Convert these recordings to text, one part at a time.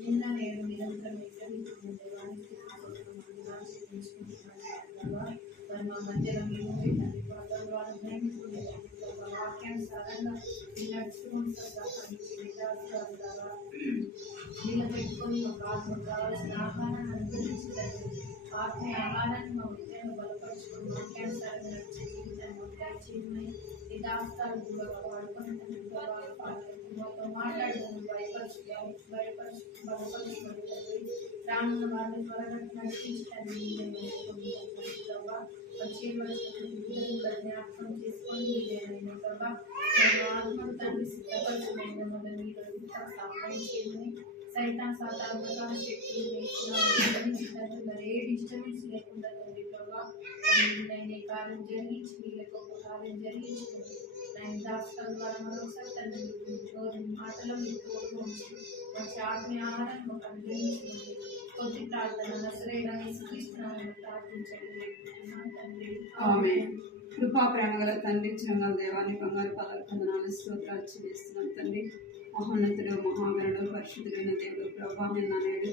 నిన్న నేను నిరంతరం మా మధ్యలో వాక్యానుసారంగా నీళ్ళ పెట్టుకొని ఒక ఆత్మకు కావాల్సిన ఆహారాన్ని అనుగ్రహించదండి. ఆత్మీయ ఆహారాన్ని మా ఉద్యోగం బలపరుచుకొని వాక్యానుసారంగా నడిచే జీవితాన్ని చేయమని ఈ దాస్తాలు వాడుకున్నట్టు మాట్లాడదాన్ని బలపరుచుకొని రానున్న వాళ్ళని త్వరగా నడిపించడానికి జ్ఞాపకం చేసుకొని ఆత్మను తండ్రి సిద్ధపరచమైన మీరు సహాయం చేయమని సైతాన్ సాధారణంగా శక్తి ఏ డిస్టర్బెన్స్ లేకుండా తండ్రి ప్రభావ కార్యం జరిగించి మీ గొప్ప కార్యం జరిగించుకోండి. నేను దాస్తాల ద్వారా మరొకసారి తండ్రి మాటలో మీకు తోడు ఉంచి మంచి ఆత్మీయ ఆహారాన్ని మాకు అనుగ్రహించుకోండి. కొద్ది ప్రార్థన నజరేయుడైన యేసుక్రీస్తునామములో ప్రార్థించండి తండ్రి. ఆమేన్. కృపా ప్రేమ గల తండ్రి, చిరంగల దేవాన్ని బంగారు పాదాల వందనాలు స్తోత్రాలు చెల్లిస్తున్నాం తండ్రి. మహోన్నతుడు మహాగణుడు పరిశుద్ధుడైన దేవుడు ప్రభా నిన్న నేడు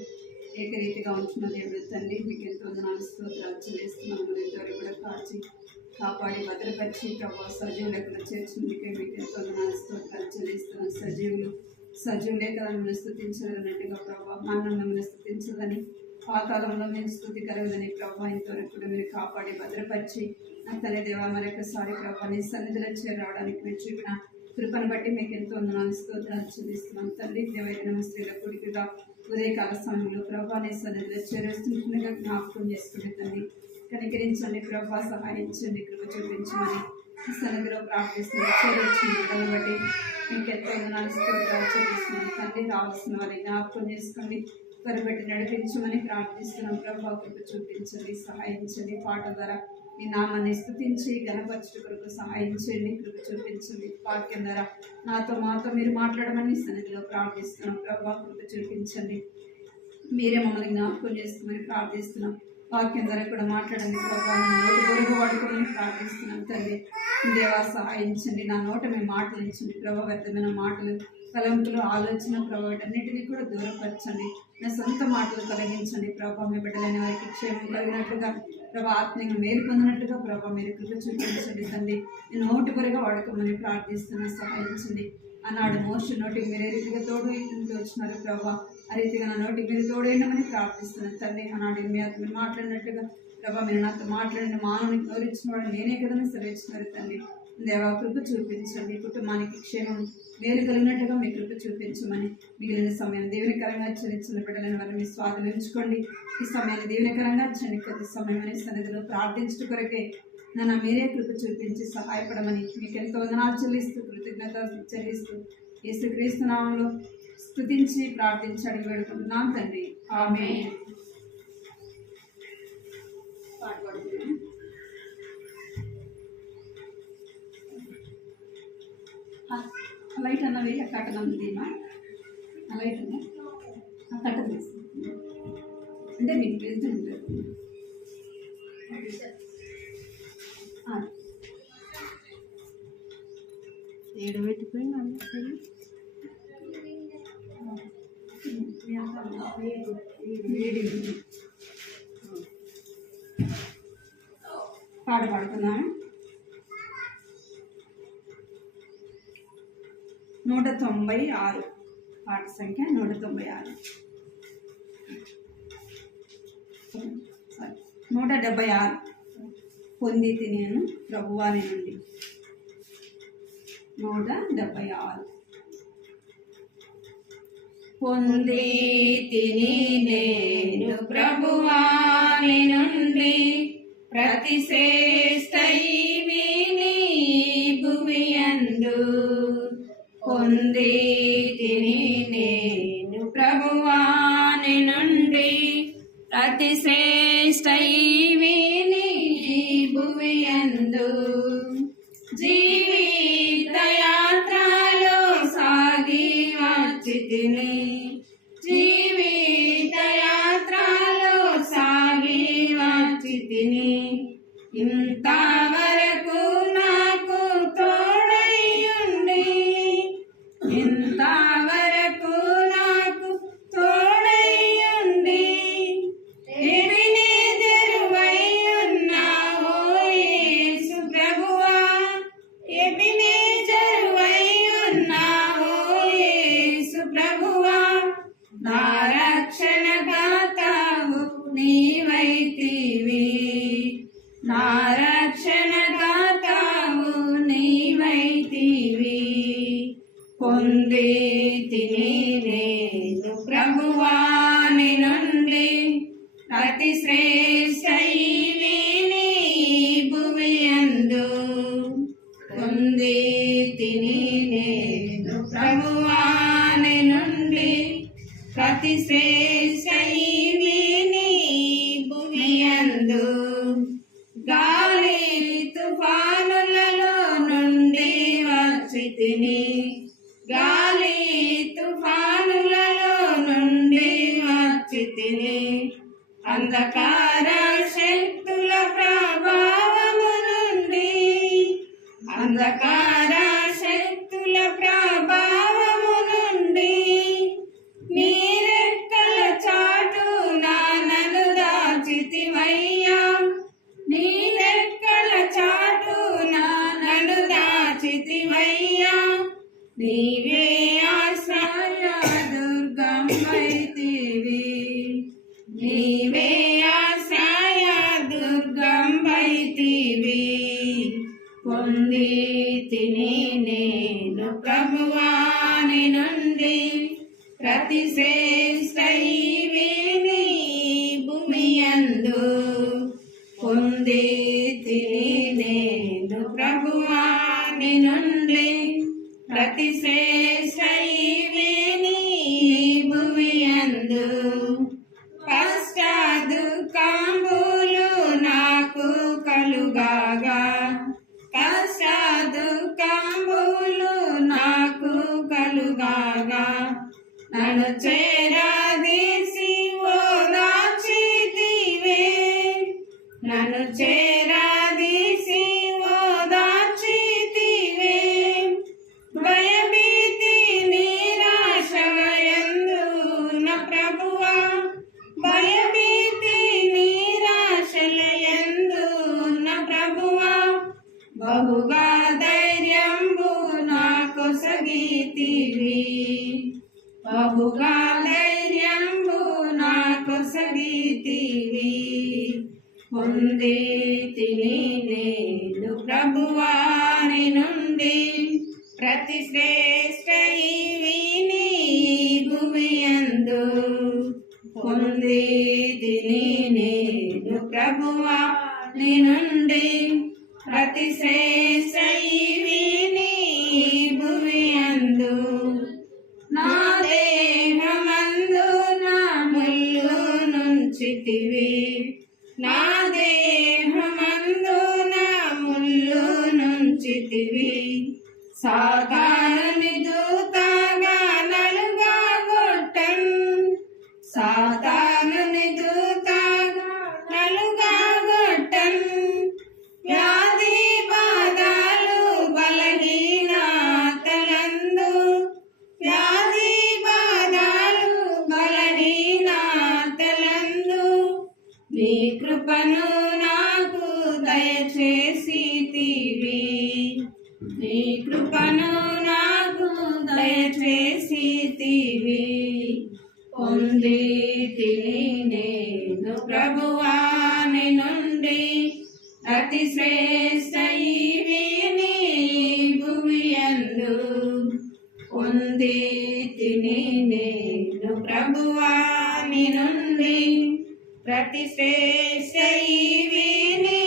ఏకరీతిగా ఉంటున్న దేవుడు తండ్రి, మీకు ఎంతో వందనాలు స్తోత్రాలు చెల్లిస్తున్నాము. ఇంతవరకు కూడా కాచి కాపాడి భద్రపరిచి ప్రభావ సజీవులకు చేర్చుందుకే మీకు ఎంతో వందనాలు స్తోత్రాలు చెల్లిస్తున్నాం. సజీవులే కదా మిమ్మల్ని స్తుతించదన్నట్టుగా ప్రభావ మరణం మిమ్మల్ని స్తుతించదని పాతాళంలో మేము స్తుతి కలగదని ప్రభావ ఇంతవరకు కూడా మీరు కాపాడి భద్రపరిచి నా తల్లి దేవా మరొకసారి ప్రభావ నీ సన్నిధిలో చేరవడానికి మీరు చూపిన కృపను బట్టి మీకు ఎంతో వందనాలు స్తోత్రాలు చెల్లిస్తున్నాం తండ్రి. దేవైన స్త్రీల కొడుకుగా ఉదయకాల సమయంలో ప్రభావ నీ సన్నిధిలో చేరుస్తుండగా జ్ఞాపకం చేసుకుని తండ్రి కనికరించండి ప్రభావ, సహాయించండి, కృప చూపించమని ఈ సన్నిధిలో ప్రార్థిస్తున్నాం. చేరొచ్చింది దాన్ని బట్టి మీకు ఎంతో వందనాలు స్తోత్రాలు చెల్లిస్తున్నాం తండ్రి. రావాల్సిన వారిని జ్ఞాపకం చేసుకోండి, త్వరబెట్టి నడిపించమని ప్రార్థిస్తున్నాం ప్రభావ. కృప చూపించండి, సహాయించండి. పాట ద్వారా మీ నామాన్ని స్తుతించి గణపరచుట కొరకు సహాయించండి, కృప చూపించండి. వాక్యం ద్వారా మాతో మీరు మాట్లాడమని సన్నిధిలో ప్రార్థిస్తున్నాం ప్రభావ. కృప చూపించండి, మీరే మమ్మల్ని జ్ఞాపకం చేసుకోమని ప్రార్థిస్తున్నాం. వాక్యం ద్వారా కూడా మాట్లాడండి ప్రభావ. నోటి గొరుగు వాడుకోమని ప్రార్థిస్తున్నాం తండ్రి. దేవా సహాయించండి, నా నోట మేము మాటలు ఇచ్చండి ప్రభావ. వ్యర్థమైన మాటలు, తలంపులు, ఆలోచన ప్రభావ వీటన్నిటినీ కూడా దూరపరచండి. నా సొంత మాటలు తొలగించండి ప్రభావ. మీ బిడ్డలైన వారికి క్షేమం కలిగినట్టుగా ప్రభావ, ఆత్మీయంగా మేలు పొందినట్టుగా ప్రభావ మీరు కృప చూపించండి తండ్రి. నేను నోటి పొరగా వాడుకోమని ప్రార్థిస్తున్నా, సహాయించండి. ఆనాడు మోష నోటికి మీరు ఏ రీతిగా తోడు వచ్చినారు ప్రభావ, ఆ రీతిగా నా నోటికి మీరు తోడైనామని ప్రార్థిస్తున్నాను తండ్రి. ఆనాడు మీరు మాట్లాడినట్టుగా ప్రభావ మీరు నాతో మాట్లాడిన మానవునికి నోరించిన వాడు నేనే కదా సెలవిచ్చినారు తండ్రి. దేవా కృప చూపించండి, కుటుంబానికి క్షేమం మేలు కలిగినట్టుగా మీ కృప చూపించమని మిగిలిన సమయాన్ని దీవెనకరంగా చెల్లించిన బిడ్డలను వారిని మీ స్వాధీనం ఉంచుకోండి. ఈ సమయాన్ని దీవెనకరంగా చెండి కొద్ది సమయం అనే సన్నిధిలో ప్రార్థించడం కొరకే నన్ను మీరే కృప చూపించి సహాయపడమని మీకు ఎంతో వందనాలు చెల్లిస్తూ కృతజ్ఞత చెల్లిస్తూ యేసుక్రీస్తు నామములో స్తుతించి ప్రార్థించి అడిగి వేడుకుంటున్నాను తండ్రి. ఆమేన్. పాట పాడుతున్నాను. లైట్ అన్నవి ఆ కట్టన ఉందిమా, ఆ లైట్ అన్న ఆ కట్టన తీసుకుంటుంది అంటే మీకు వెళ్తుంటారు. ఏడు పెట్టిపోయింది పాట పాడుతున్నాను. 196 పాట సంఖ్య 196. 176 పొంది తినేను ప్రభువాని నుండి. 176 పొంది తిని నేను ప్రభువాని నుండి ప్రతి శ్రేష్ఠ అతి శ్రేష్ట ఈవిని భువియందు జీవిత యాత్రలో సాగి వచ్చితిని జీవిత యాత్రలో సాగి వచ్చితిని ఇంతవరకు నాకు తోడైయుండి ఇంతవరకు నాకు తోడైయుండి ఎబినేజరువై ఉన్నావో యేసు ప్రభువా ఎబినేజరువై ఉన్నావో యేసు ప్రభువా నా రక్షణకర్తవు నీవైతివి నా రక్షణకర్తవు నీవైతివి పొందితిని నేను ప్రభువాని నుండి అతి శ్రేష్ట ఈవిని భువియందు పొందితిని నేను ప్రభువాని నుండి అతి శ్రేష్ట ఈవిని భువియందు గాలి తుఫానులలో నుండి వచ్చితిని గాలి తుఫానులలో నుండి వచ్చితిని అంధకార శక్తుల ప్రభావము నుండి అంధకార శక్తుల ప్రభావము నుండి నీ రెక్కల చాటు నన్ను దాచితివయ్యా నీ రెక్కల చాటు నన్ను దాచితివయ్యా నీవే ఆశ్రయ దుర్గంబైతివి నీవే ఆశ్రయ దుర్గంబైతివి పొందితిని నేను ప్రభువాని నుండి ప్రతి శ్రేష్ట ఈవిని భూమియందు పొందితిని నేను ప్రభువాని నుండి ప్రతి శ్రేష్ట ఈవిని భూమియందు కష్ట దుఃఖంబులు నాకు కలుగాగా కష్ట దుఃఖంబులు నాకు కలుగాగా నన్ను చేరదీసి ఓదార్చితివే నన్ను చేరదీసి ఓదార్చితివే భయభీతి నిరాశయందు నా ప్రభువా భయభీతి నిరాశలయందు నా ప్రభువా బహుగా ధైర్యంబు నాకొసగితివి బహుగా ధైర్యంబు నాకొసగితివి పొందితిని నేను ప్రభువాని నుండి ప్రతి శ్రేష్ట ఈవిని భూమియందు పొందితిని నేను ప్రభువాని నుండి ప్రతి శ్రేష్ట ఈవిని భూమియందు నా దేహమందు నా ముళ్ళు నుంచితివి నా దేహమందు నా ముళ్ళు నుంచితివి సాతానుని దూతగా నలుగా గొట్టం సాతానుని దూతగా నలుగా గొట్టం వ్యాధి బాధలు బలహీనతలందు వ్యాధి బాధలు బలహీనతలందు నీ కృపను నాకు దయచేసితివి నీ కృపను నాకు దయచేసితివి పొందితిని నేను ప్రభువాని నుండి అతి శ్రేష్ట ఈవిని భూమియందు పొందితిని నేను ప్రభువాని నుండి ప్రతి శ్రేష్ట ఈవిని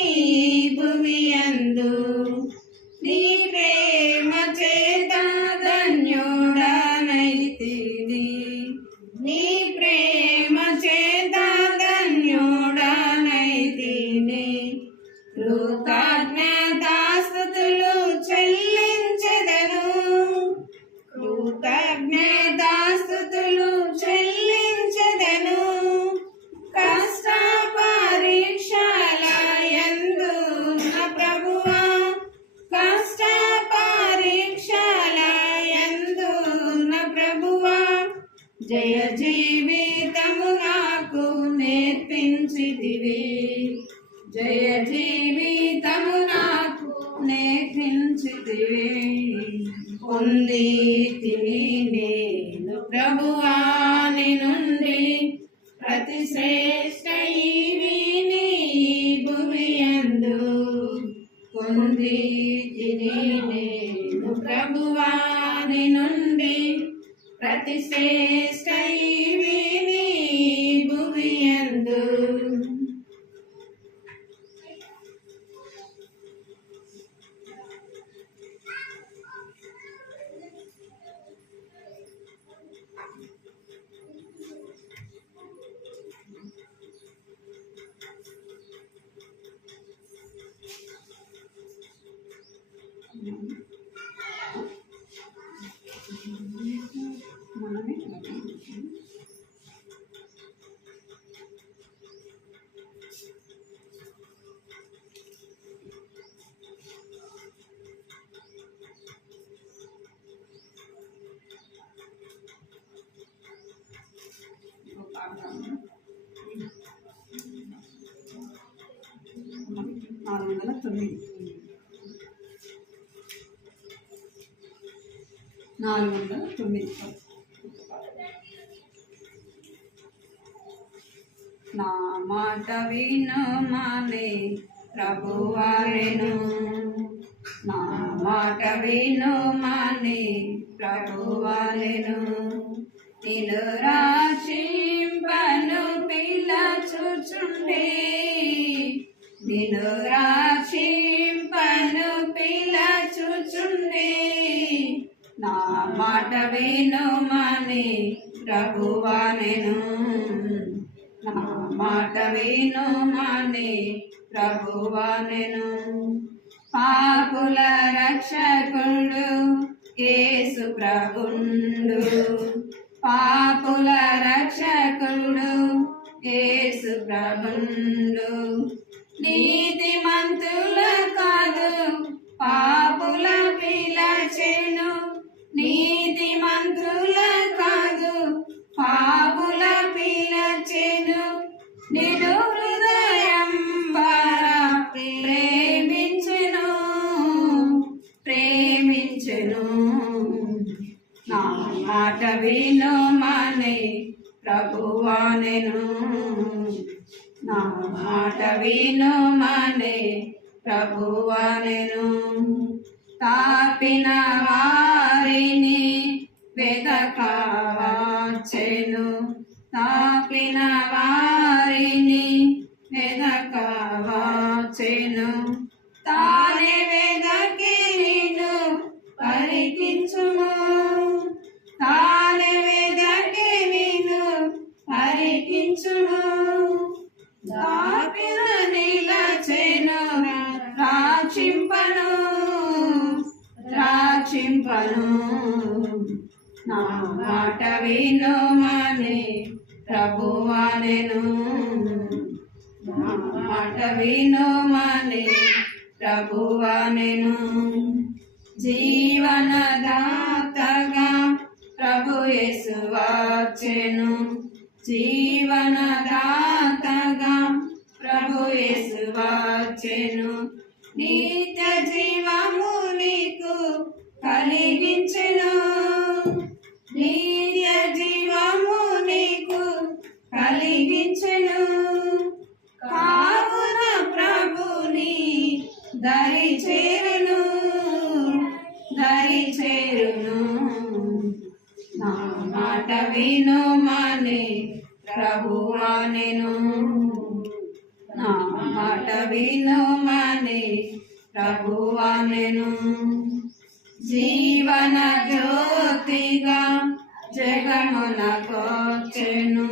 భూమియందు నీ ప్రేమ చేత ధన్యుడనైతిని నీ ప్రేమ చేత ధన్యుడనైతిని నేర్పించితివి, జయ జీవితము నాకు నేర్పించితివి. పొందితిని నేను ప్రభువాని నుండి ప్రతి శ్రేష్ఠ ఈవిని భువియందు. పొందితిని నేను ప్రభువాని నుండి ప్రతి శ్రేష్ఠ ఈవిని భువియందు. మనమే 409. నా మాట వినుమని ప్రభువారెను, నా మాట వినుమని ప్రభువారెను. నిన్ను రక్షింపను పిలచుచుండే, నిన్ను రక్షింపను పిలచుచుండే. నా మాట వినుమని ప్రభువారెను, నా మాట వినుమని ప్రభువారెను. పాపుల రక్షకుడు యేసు ప్రభుండు, పాపుల రక్షకుడు యేసు ప్రభుండు. నీతిమంతుల కాదు పాపుల పిలచెను, నీతిమంతుల కాదు పాపుల పిలచెను. నిన్ను హృదయం ద్వారా ప్రేమించెను, ప్రేమించెను. నా మాట వినుమని ప్రభువానెను, నా మాట వినుమని ప్రభువానెను. తాపిన వారిని వెదకవచ్చెను, తాపిన వారిని వెదకవచ్చెను. తానే వెదకి నిన్ను పరికించును, తానే వెదకి నిన్ను పరికించును. దాపిన నిలచెను రాక్షింపను, రాక్షింపను. నా మాట వినుమని ప్రభువానెను, నా మాట వినుమని ప్రభువానెను. జీవనదాతగా ప్రభు యేసు వచ్చెను, జీవనదాతగా ప్రభు యేసు వచ్చెను. నిత్య జీవము నీకు కలిగించెను, నిత్య జీవము నీకు కలిగించెను. కావున ప్రభుని దరి చేరును, దరి చేరును. నా మాట వినుమని ప్రభువానెను, నా మాట వినుమని ప్రభువానెను. జీవన జ్యోతిగా జగమునకొచ్చెను,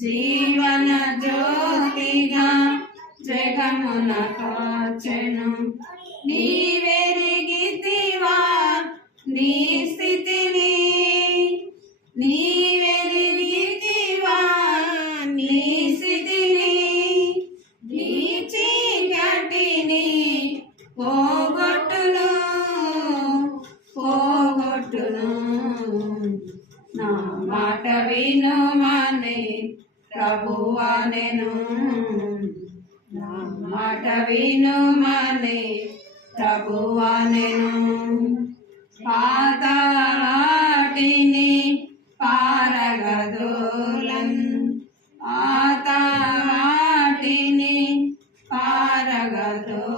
జీవన జ్యోతిగా జగమునకొచ్చెను. నీవెరిగితివా నీ స్థితిని, నీవెరిగితివా నీ స్థితిని. నీ చీకటిని పోగొట్టును, పోగొట్టును. నా మాట వినుమని ప్రభువానెను, మాట వినుమని ప్రభువా నేను పాతాళాటిని పారగదోలన్ పాతాళాటిని పారగదోలన్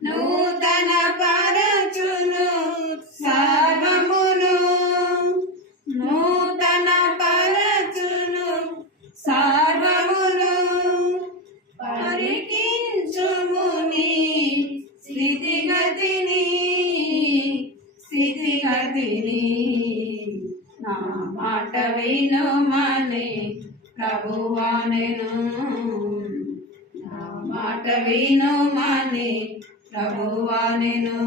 నూతన పరచును సర్వమును నూతన పరచును సర్వమును పరికించుముని స్థితిగతిని నా మాట వినుమని ప్రభువా నేను నా మాట వినుమని ప్రభువా నేను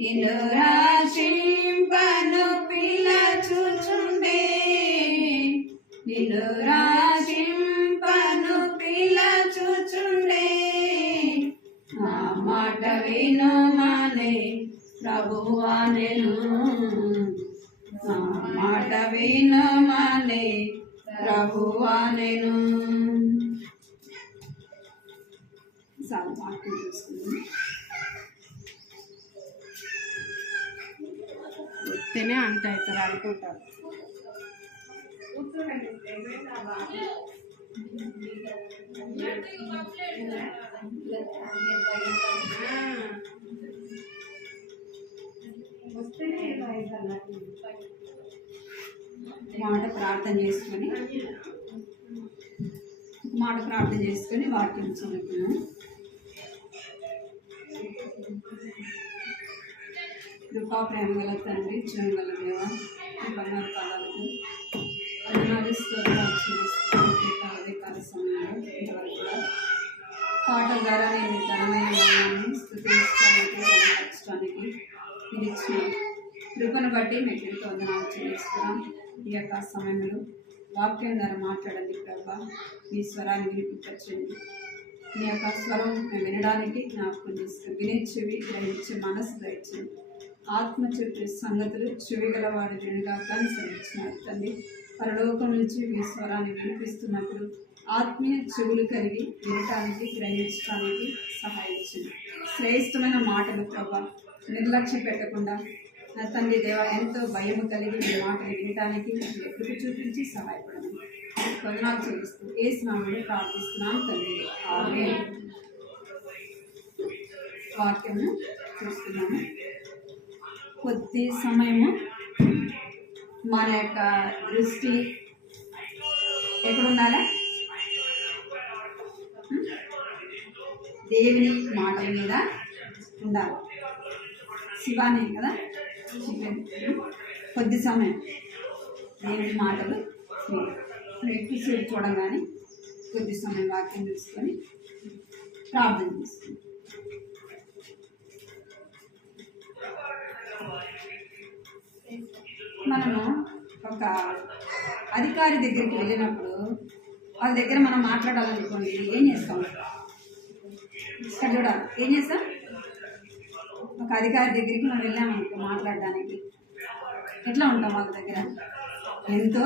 నిన్ను రాశింపను పిలచుచుండే నిన్ను రాశింపను పిలచుచుండే నా మాట వినుమని ప్రభువా నేను నా మాట వినుమని ప్రభువా నేను చాలా వాక్యం చూసుకుందాం. వస్తేనే అంట అవుతారు అనుకుంటారు. మాట ప్రార్థన చేసుకొని వాక్యం చదువుకున్నాం. కృపా ప్రేమ గల తండ్రి, జీవం గల దేవ, ఈ బంగారు పాదాలకు వందనాలు, స్తోత్రాలు చెల్లిస్తున్నాను. కాల సమయంలో ఇంతవరకు కూడా పాటల ద్వారా నేను ఘనమైన నామాన్ని స్తుతించడానికి కనపరచడానికి మీరు ఇచ్చిన కృపను బట్టి మీకు ఎంతో వందనాలు చెల్లిస్తున్నాం. ఈ యొక్క సమయంలో వాక్యం ద్వారా మాట్లాడండి ప్రభా, మీ స్వరాన్ని వినిపించండి. మీ యొక్క స్వరం మేము వినడానికి జ్ఞాపకం చేసుకుని వినే చెవి గ్రహించే మనసు దయచండి. ఆత్మ చెప్పే సంగతులు చెవి గలవాడు వినగాక అనుసరించినారు తండ్రి. పరలోకం నుంచి మీ స్వరాన్ని వినిపిస్తున్నప్పుడు ఆత్మీయ చెవులు కలిగి వినటానికి గ్రహించడానికి సహాయించండి. శ్రేష్టమైన మాటలు ప్రభా నిర్లక్ష్య పెట్టకుండా నా తండ్రి దేవ ఎంతో భయము కలిగి మీ మాటలు వినటానికి కృప చూపించి సహాయపడమని వందనాలు చెల్లిస్తూ యేసు నామములో ప్రార్థిస్తున్నాను తండ్రి, ఆమేన్. వాక్యము చూస్తున్నాము. కొద్ది సమయము మన యొక్క దృష్టి ఎక్కడుండాలి? దేవుని మాటల మీద ఉండాలి. శివానే కదా కొద్ది సమయం దేవుని మాటలు ఎక్కువసేపు చూడగానే కొద్ది సమయం వాక్యం చూసుకొని ప్రార్థన చేస్తుంది. మనము ఒక అధికారి దగ్గరికి వెళ్ళినప్పుడు వాళ్ళ దగ్గర మనం మాట్లాడాలనుకోండి, ఏం చేస్తాం? ఇక్కడ చూడాలి, ఏం చేస్తాం? ఒక అధికారి దగ్గరికి మనం వెళ్ళామనుకో మాట్లాడడానికి, ఎట్లా ఉంటాం? వాళ్ళ దగ్గర ఎంతో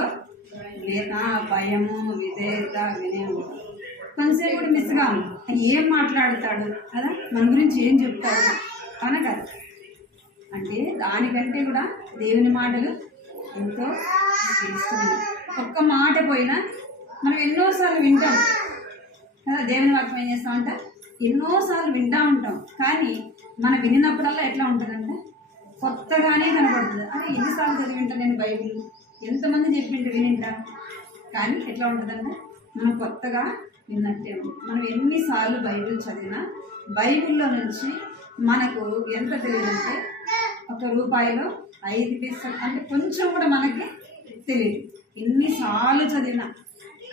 భయము, విధేయత, వినయం ఉంటాం. కొంతసేపు కూడా మిస్గా ఏం మాట్లాడతాడు కదా, మన గురించి ఏం చెప్తాడు అవునా కదా. అంటే దానికంటే కూడా దేవుని మాటలు ఎంతో శ్రేష్టమైనవి. ఒక్క మాట పోయినా మనం ఎన్నోసార్లు వింటాం కదా. దేవుని వాక్యం ఏం చేస్తామంట, ఎన్నోసార్లు వింటూ ఉంటాం. కానీ మనం వినినప్పుడల్లా ఎట్లా ఉంటుందంటే కొత్తగానే కనబడుతుంది. అదే ఎన్నిసార్లు చదివింటా నేను బైబిల్, ఎంతమంది చెప్పింటే వినింటా, కానీ ఎట్లా ఉంటుందంటే మనం కొత్తగా విన్నట్టే ఉంటుంది. మనం ఎన్నిసార్లు బైబిల్ చదివినా బైబిల్లో నుంచి మనకు ఎంత తెలియదంటే ₹1 5 పైసలు అంటే కొంచెం కూడా మనకి తెలియదు. ఎన్నిసార్లు చదివినా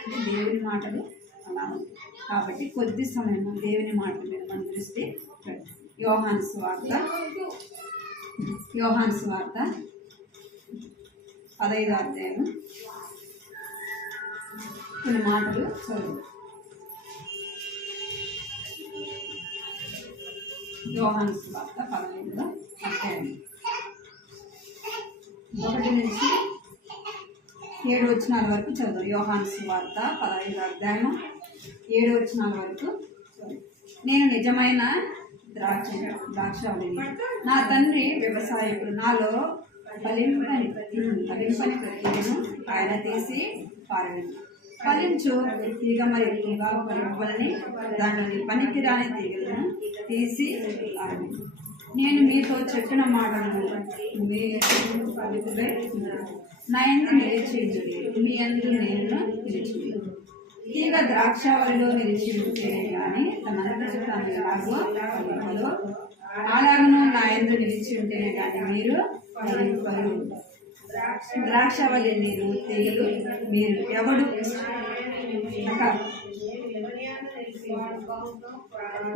అంటే దేవుని మాటలు అలా ఉంటాయి. కాబట్టి కొద్ది సమయం దేవుని మాటల మీద మన దృష్టి పెడతాం. యోహాను సువార్త 15వ అధ్యాయం కొన్ని మాటలు చదువు. యోహాను సువార్త 15వ అధ్యాయం 1 నుంచి 7 వచనాల వరకు చదువు. యోహాను సువార్త 15వ అధ్యాయం 7 వచనాల వరకు నేను నిజమైన ద్రాక్షావళిని, నా తండ్రి వ్యవసాయకుడు, నాలో ఫలింపని ప్రక్రియను ఆయన తీసి పారవేను. ఫలించు తీగ మరి ఎక్కువగా ఫలింపలని దానిని పనికిరాని తీగలను తీసి పారవేను. నేను మీతో చెప్పిన మాటలను మీరు పలుకులై నా యందు నిలిచించుడి, మీ యందు నేను నిలిచి. తీగ ద్రాక్షావళిలో నిలిచి ఉంటేనే కానీ తనంతట తాను ఎలాగో ఫలింపదో అలాగను నా యందు నిలిచి ఉంటేనే కానీ మీరు ఫలింపరు. ద్రాక్షావళి మీరు, తీగలు మీరు. ఎవడు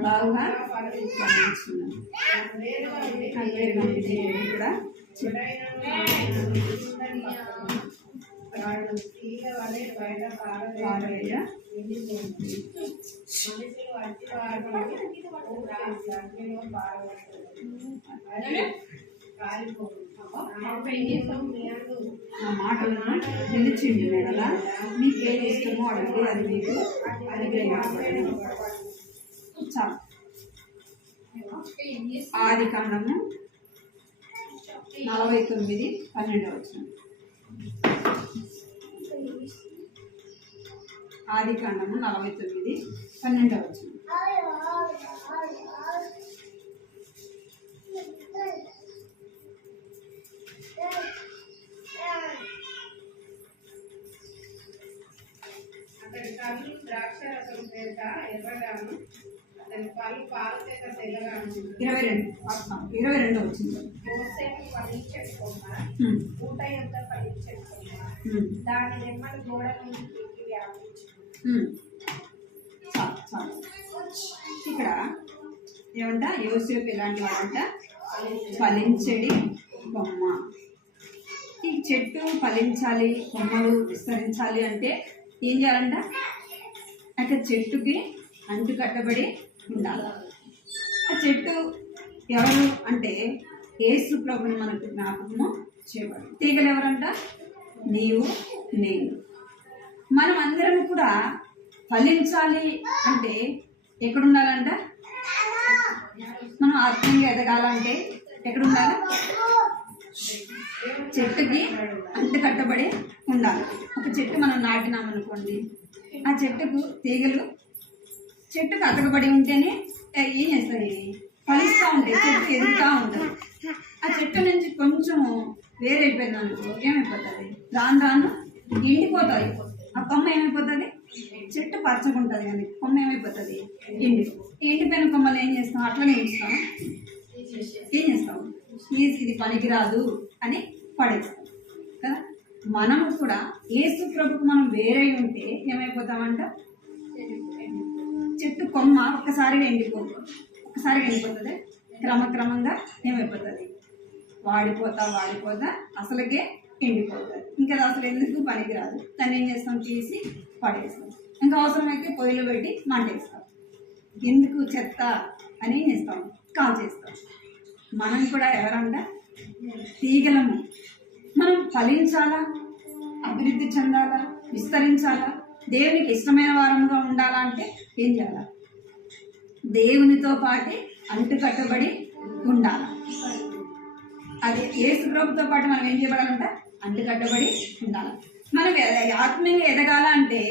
బాగుగా ఫలించున్నాను కూడా నా మాటలను నిలిచింది కదా, మీకేం ఇష్టమో అడిగి అది మీకు అనుగ్రహించబడను. చాలు. ఆది కాండము 49:12. ఆది కాండము 49:12. అతని కళ్ళు ద్రాక్ష రసం చేత ఎర్రగాను, అతని పళ్ళు పాలు చేత తెల్లగాను. 22 వచ్చింది. యోసేపు ఫలించే కొమ్మ, ఊట ఎంత ఫలించే కొమ్మ, దాని రెమ్మలు గోడ నుండి పీకి వ్యాపించు. ఇక్కడ ఏమంట, యోసేపు ఎలాంటి వాడంట? ఫలించడి కొమ్మ. ఈ చెట్టు ఫలించాలి, కొమ్మలు విస్తరించాలి అంటే ఏం చేయాలంట? అయితే చెట్టుకి అంటు కట్టబడి ఉండాలి. ఆ చెట్టు ఎవరు అంటే యేసు ప్రభుని మనకు జ్ఞాపకము చేయబడి. తీగలు ఎవరంట? నీవు నేను. మనం అందరం కూడా ఫలించాలి అంటే ఎక్కడ ఉండాలంట? మనం ఆత్మీయంగా ఎదగాలంటే ఎక్కడ ఉండాలి? చెట్టుకి అంటు కట్టబడి ఉండాలి. ఒక చెట్టు మనం నాటినామనుకోండి, ఆ చెట్టుకు తీగలు చెట్టుకు అతకబడి ఉంటేనే ఏం చేస్తుంది? ఫలిస్తూ ఉంటాయి, చెట్టు ఎదుగుతూ ఉంటుంది. ఆ చెట్టు నుంచి కొంచెం వేరైపోయింది అనుకో, ఏమైపోతుంది? రాను రాను ఎండిపోతుంది. ఆ కొమ్మ ఏమైపోతుంది? చెట్టు పరచుకుంటుంది కానీ కొమ్మ ఏమైపోతుంది? ఎండిపోయిన కొమ్మలు ఏం చేస్తాం? అట్లనే ఉంచుతాం. ఏం చేస్తాం? ఇది పనికిరాదు అని పడేస్తాం కదా. మనము కూడా యేసు ప్రభుకు మనం వేరై ఉంటే ఏమైపోతామంట? చెట్టు కొమ్మ ఒక్కసారిగా ఎండిపోతుంది. ఒక్కసారిగా ఎండిపోతుంది, క్రమక్రమంగా ఏమైపోతుంది? వాడిపోతా అసలుకే ఎండిపోతుంది. ఇంకా అసలు ఎందుకు పనికిరాదు. దాన్ని ఏం చేస్తాం? తీసి పడేస్తాం. ఇంకా అవసరమైతే పొయ్యిలో పెట్టి మంటేస్తాం. ఎందుకు చెత్త అని ఏం చేస్తాం? కాల్ చేస్తాం. మనం కూడా ఎవరంట? తీగలము. మనం ఫలించాలా, అభివృద్ధి చెందాలా, విస్తరించాలా, దేవునికి ఇష్టమైన వారంగా ఉండాలా అంటే ఏం చేయాలా? దేవునితో పాటు అంటు కట్టబడి ఉండాలి. అది యేసు ప్రభుతో పాటు మనం ఏం చేయబడాలంట? అంటు కట్టబడి ఉండాలి. మనం ఆత్మీయంగా ఎదగాల అంటే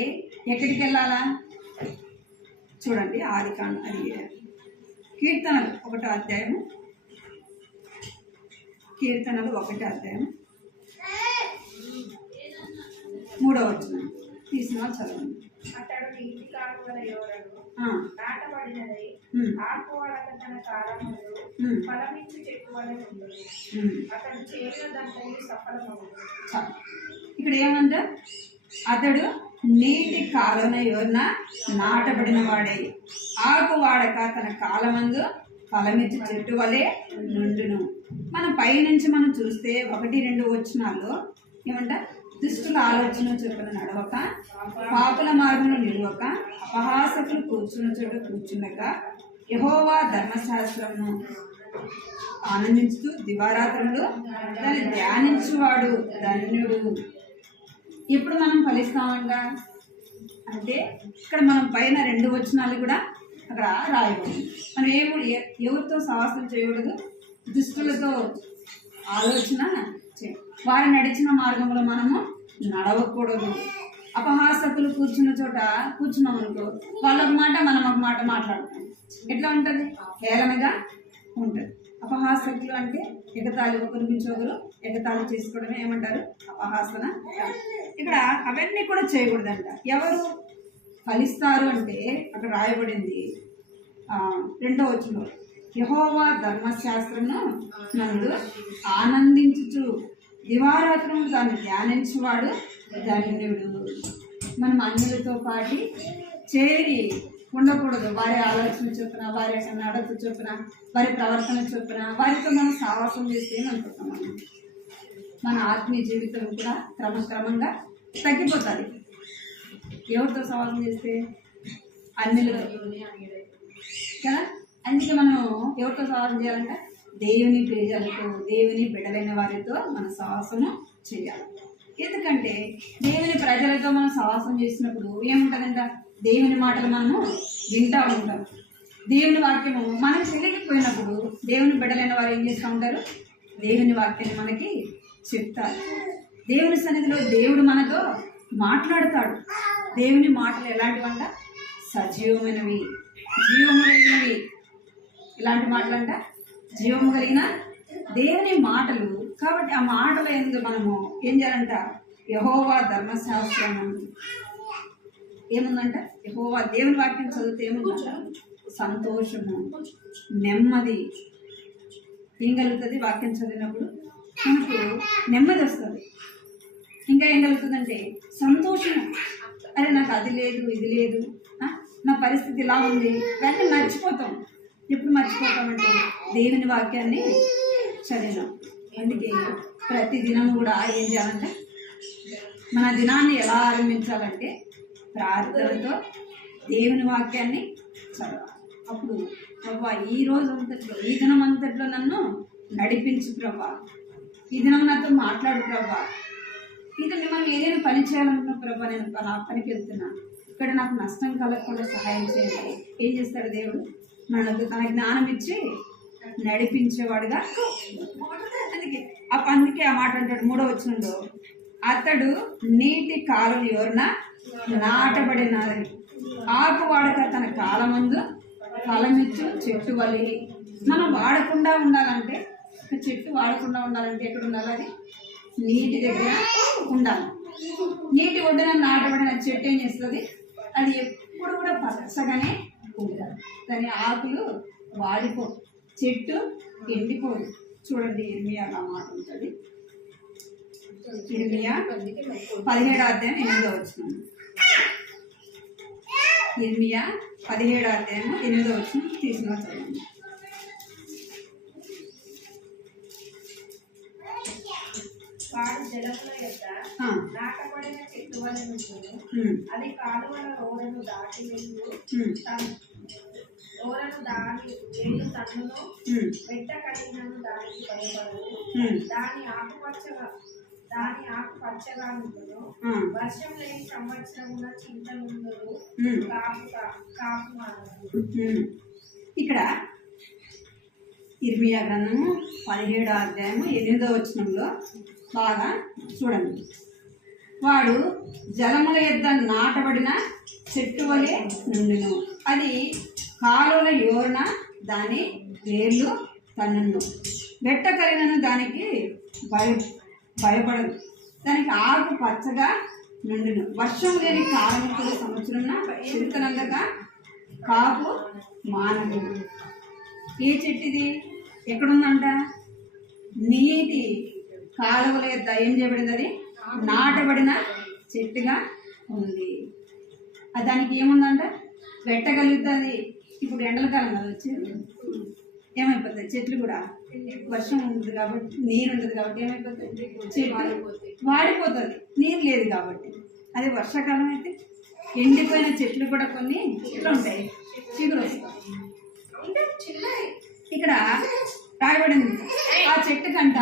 ఎక్కడికి వెళ్ళాలా? చూడండి, ఆది కాండ, అది కీర్తనలు 1వ అధ్యాయము, కీర్తనలు 1వ అధ్యాయం 3వ వచనం తీసిన చదవండి. అతడు నీటి కాలువల యోరను నాటబడినది, ఆకువాడక తన కాలములు ఫలమిచ్చి చెట్టు వలె ఉండదు, అతడు చేయదంతయు సఫలమగును. ఇక్కడ ఏమంట? అతడు నీటి కాలువల యోరన నాటబడిన వాడై ఆకు వాడక తన కాలమందు ఫలమిచ్చి చెట్టు వలె నుండును. మన పైనుంచి మనం చూస్తే 1-2 వచనాల్లో ఏమంట? దుష్టుల ఆలోచన చొప్పున నడవక, పాపుల మార్గంలో నిలవక, అపహాసకులు కూర్చున్న చోట కూర్చుండక, యెహోవా ధర్మశాస్త్రమును ఆనందించుతూ దివారాత్రులు దాన్ని ధ్యానించువాడు ధన్యుడు. ఎప్పుడు మనం ఫలిస్తామంట అంటే ఇక్కడ మనం పైన 2 వచనాలు కూడా అక్కడ రాయబడింది. మనం ఎవరితో సహవాసం చేయకూడదు, దుష్టులతో ఆలోచన వారు నడిచిన మార్గంలో మనము నడవకూడదు. అపహాసకులు కూర్చున్న చోట కూర్చున్నాం అనుకో, వాళ్ళొక మాట మనం ఒక మాట మాట్లాడుతాం. ఎట్లా ఉంటుంది? హేళనగా ఉంటుంది. అపహాసకులు అంటే ఎగతాళి, ఒకరి గురించి ఒకరు ఎగతాళి చేసుకోవడమే ఏమంటారు? అపహాసన. ఇక్కడ అవన్నీ కూడా చేయకూడదంట. ఎవరు ఫలిస్తారు అంటే అక్కడ రాయబడింది 2వ వచనంలో, యెహోవా ధర్మశాస్త్రమును నందు ఆనందించుచు దివారాత్రము దాన్ని ధ్యానించువాడు ధన్యుడు. మనం అన్యులతో పాటు చేరి ఉండకూడదు. వారి ఆలోచన చొప్పున, వారి నడత చొప్పున, వారి ప్రవర్తన చొప్పున వారితో మనం సావాసం చేస్తే అనుకుంటాం. మన ఆత్మీయ జీవితం కూడా క్రమక్రమంగా తగ్గిపోతుంది. ఎవరితో సవాసం చేస్తే? అన్యులతో కదా. అందుకే మనం ఎవరితో సవాసం చేయాలంటే దేవుని ప్రజలతో, దేవుని బిడ్డలైన వారితో మన సహవాసము చేయాలి. ఎందుకంటే దేవుని ప్రజలతో మనం సహవాసం చేసినప్పుడు ఏముంటుందంట? దేవుని మాటలు మనము వింటూ ఉంటాం. దేవుని వాక్యము మనకు తెలియకపోయినప్పుడు దేవుని బిడ్డలైన వారు ఏం చేస్తూ ఉంటారు? దేవుని వాక్యాన్ని మనకి చెప్తారు. దేవుని సన్నిధిలో దేవుడు మనతో మాట్లాడతాడు. దేవుని మాటలు ఎలాంటివంట? సజీవమైనవి, జీవము కలిగినవి. ఇలాంటి మాటలు అంట జీవము కలిగిన దేవుని మాటలు. కాబట్టి ఆ మాటల యందు మనము ఏం చేయాలంట? యెహోవా ధర్మశాస్త్రం ఏముందంట? యెహోవా దేవుని వాక్యం చదివితే ఏముందంట? సంతోషము, నెమ్మది. ఏం కలుగుతుంది? వాక్యం చదివినప్పుడు మనకు నెమ్మది వస్తుంది. ఇంకా ఏం కలుగుతుందంటే సంతోషం. అరే నాకు అది లేదు, ఇది లేదు, నా పరిస్థితి ఇలా ఉంది, ఇవన్నీ మర్చిపోతాం. ఎప్పుడు మర్చిపోతామంటే దేవుని వాక్యాన్ని చదివినాం. అందుకే ప్రతి దినం కూడా ఏం చేయాలంటే మన దినాన్ని ఎలా ఆరంభించాలంటే ప్రార్థనతో దేవుని వాక్యాన్ని చదవాలి. అప్పుడు ప్రభా ఈ రోజు అంతట్లో, ఈ దినం అంతట్లో నన్ను నడిపించు ప్రభా, ఈ దినం నాతో మాట్లాడు ప్రభా, ఇంకా మిమ్మల్ని ఏదైనా పని చేయాలనుకున్న ప్రభా, నేను నా పనికి వెళ్తున్నాను, ఇక్కడ నాకు నష్టం కలగకుండా సహాయం చేయాలి. ఏం చేస్తాడు దేవుడు? మనకు తన జ్ఞానం ఇచ్చి నడిపించేవాడుగా. అందుకే ఆ మాట అంటాడు 3వ వచనంలో, అతడు నీటి కాలువ ఎవరిన నాటబడినది, ఆకు వాడక తన కాలమందు ఫలమిచ్చు చెట్టు వలి. మనం వాడకుండా ఉండాలంటే, చెట్టు వాడకుండా ఉండాలంటే ఎక్కడ ఉండాలి? అది నీటి దగ్గర ఉండాలి. నీటి ఒడ్డున నాటబడిన చెట్టు ఏం చేస్తుంది? అది ఎప్పుడు కూడా పచ్చగానే ఉంటుంది. దాని ఆకులు వాడిపో, చెట్టు ఎండిపోదు. చూడండి ఇర్మియా ఆ మాట ఉంటుంది. ఇర్మియా 17వ అధ్యాయం 8వ వచనం. ఇర్మియా 17వ అధ్యాయం 8వ వచనం తీసుకున్న చదవండి. వాడు జలముల యొక్క నాటబడిన చెట్టు వలె నుండును. అది కాలువల రోడను దాటి వెళ్ళు, రోడను దాని వెళ్ళు తన్నును, వెంట కలిగినను దానికి భయపడదు. దాని ఆకు పచ్చగా నుండును. వర్షం లేని సంవత్సరమున చింత నుండును, కాపు మానదు. ఇక్కడ ఇర్మియా గ్రంథము 17వ అధ్యాయము 8వ వచనంలో బాగా చూడండి. వాడు జలముల యొద్ద నాటబడిన చెట్టు వలె నుండును, అది కాలువల యోరన దాని వేర్లు తన్నును, బెట్ట కలిగినను దానికి భయపడదు, దానికి ఆకు పచ్చగా నుండును. వర్షం లేని కాలంలో సంవత్సరం చింతనందక కాపు మానదు. ఏ చెట్టు ఇది? ఎక్కడుందంట? నీటి కాలువల యొక్క ఏం చేయబడింది? అది నాటబడిన చెట్టుగా ఉంది. దానికి ఏముందంట? పెట్టగలుగుతుంది. ఇప్పుడు ఎండల కాలం కదా వచ్చేది, ఏమైపోతుంది? చెట్లు కూడా వర్షం ఉంటుంది కాబట్టి, నీరు ఉంటుంది కాబట్టి ఏమైపోతుంది? చెట్టు వాడిపోతుంది, నీరు లేదు కాబట్టి. అదే వర్షాకాలం అయితే ఎండిపోయిన చెట్లు కూడా కొన్ని చెట్లు ఉంటాయి, చిగురు వస్తాయి. ఇక్కడ రాయబడింది, ఆ చెట్టు కంట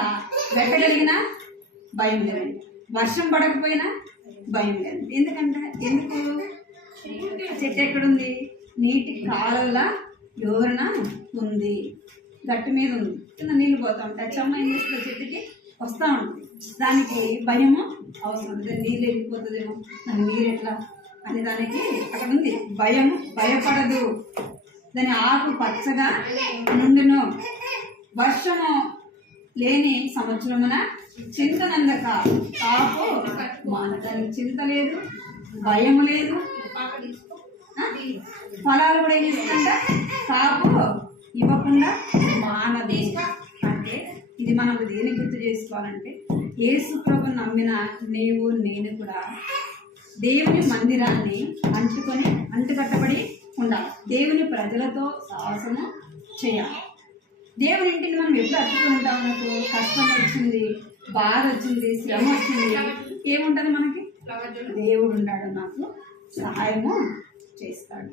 పెట్టగలిగిన భయం లేదు, వర్షం పడకపోయినా భయం లేదు. ఎందుకంటే ఎందుకు? చెట్టు ఎక్కడుంది? నీటి కాలువల వివరణ ఉంది, గట్టి మీద ఉంది, కింద నీళ్ళు పోతా ఉంటాయి. చెమ్మ ఏం చేస్తుంది, చెట్టుకి వస్తూ ఉంటుంది. దానికి భయము అవసరం ఉంటుంది, నీళ్ళు వెళ్ళిపోతుందేమో, దాని నీరు ఎట్లా అని దానికి అక్కడ ఉంది భయము. భయపడదు, దాని ఆకు పచ్చగా నుండును, వర్షము లేని సంవత్సరమున చింతనందక కాపు దానికి చింత లేదు, భయము లేదు, ఫలాలు కూడా ఏం చేస్తుందంట, కాపు ఇవ్వకుండా మానదు. అంటే ఇది మనం దేని గుర్తు చేసుకోవాలంటే, యేసు ప్రభువుని నమ్మిన నీవు నేను కూడా దేవుని మందిరాన్ని అంటుకట్టబడి ఉండాలి. దేవుని ప్రజలతో సాహసము చేయాలి. దేవుని ఇంటిని మనం ఎప్పుడు అట్టుకుని ఉంటాం. మనకు కష్టం వచ్చింది, బాధ వచ్చింది, శ్రమ వచ్చింది, ఏముంటుంది మనకి, దేవుడు ఉన్నాడు, నాకు సహాయము చేస్తాడు.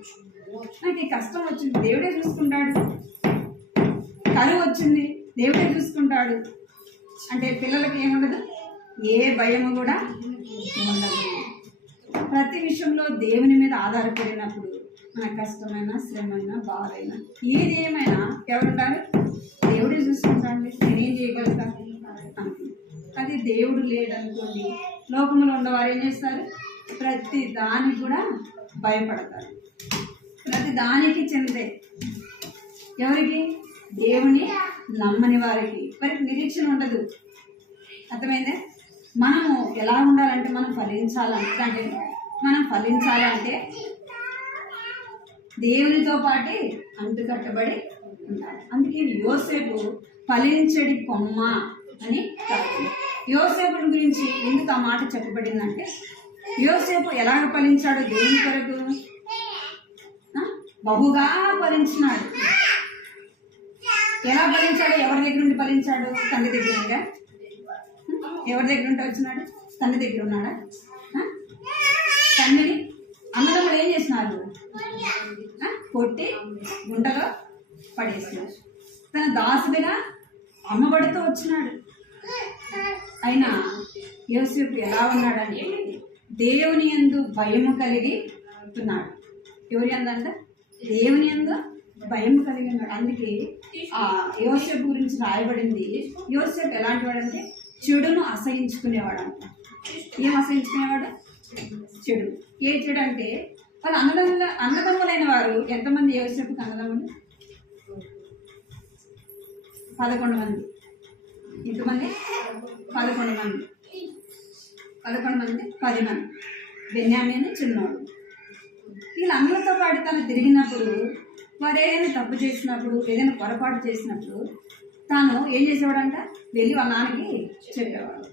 నాకు ఈ కష్టం వచ్చింది, దేవుడే చూసుకుంటాడు. కరువు వచ్చింది, దేవుడే చూసుకుంటాడు. అంటే పిల్లలకి ఏముండదు, ఏ భయము కూడా ఉండదు. ప్రతి విషయంలో దేవుని మీద ఆధారపడినప్పుడు మన కష్టమైన, శ్రమైనా, బాధైనా, ఏది ఏమైనా ఎవరుంటారు, దేవుడే చూసుకుంటాడు. నేనేం చేయగలుగుతా అనుకుంది. అది దేవుడు లేడనుకోండి, లోకంలో ఉన్నవారు ఏం చేస్తారు, ప్రతి దానికి కూడా భయపడతారు. ప్రతి దానికి చెందే ఎవరికి, దేవుని నమ్మని వారికి నిరీక్షణ ఉండదు. అర్థమైందే? మనము ఎలా ఉండాలంటే, మనం ఫలించాలంటే దేవునితో పాటు అంటుకట్టబడి ఉండాలి. అందుకే యోసేపు ఫలించడి కొమ్మ అని కాదు. యోసేపు గురించి ఎందుకు ఆ మాట చెప్పబడిందంటే, యోసేపు ఎలాగ ఫలించాడు, దేవుని కొరకు బహుగా ఫలించినాడు. ఎలా ఫలించాడు, ఎవరి దగ్గర నుండి ఫలించాడు, తండ్రి దగ్గర ఉందా, ఎవరి దగ్గర ఉంటే వచ్చినాడు, తండ్రి దగ్గర ఉన్నాడా, తండ్రిని అన్నదమ్ములు ఏం చేసినారు, కొట్టి గుంటలో పడేసినాడు. తన దాసుడిగా అమ్మబడితో వచ్చినాడు. అయినా యోసేపు ఎలా ఉన్నాడంటే, దేవుని యందు భయము కలిగి ఉన్నాడు. ఎవరి అందంట, దేవుని యందు భయము కలిగి ఉన్నాడు. అందుకే ఆ యోసేపు గురించి రాయబడింది, యోసేపు ఎలాంటి వాడంటే చెడును అసహించుకునేవాడు అంట. ఏం అసహించుకునేవాడు, చెడు. ఏ చెడు అంటే, వాళ్ళ అన్నదమ్ములైన వారు ఎంతమంది యోసేపుకి అన్నదమ్ములు, 11 మంది. ఎంతమంది, 11 మంది. 11 మంది, 10 మంది. బెన్యామీను చిన్నోడు. వీళ్ళందరితో పాటు తను తిరిగినప్పుడు, వారు ఏదైనా తప్పు చేసినప్పుడు, ఏదైనా పొరపాటు చేసినప్పుడు తాను ఏం చేసేవాడంట, వెళ్ళి వాళ్ళ నాన్నకి చెప్పేవాడు.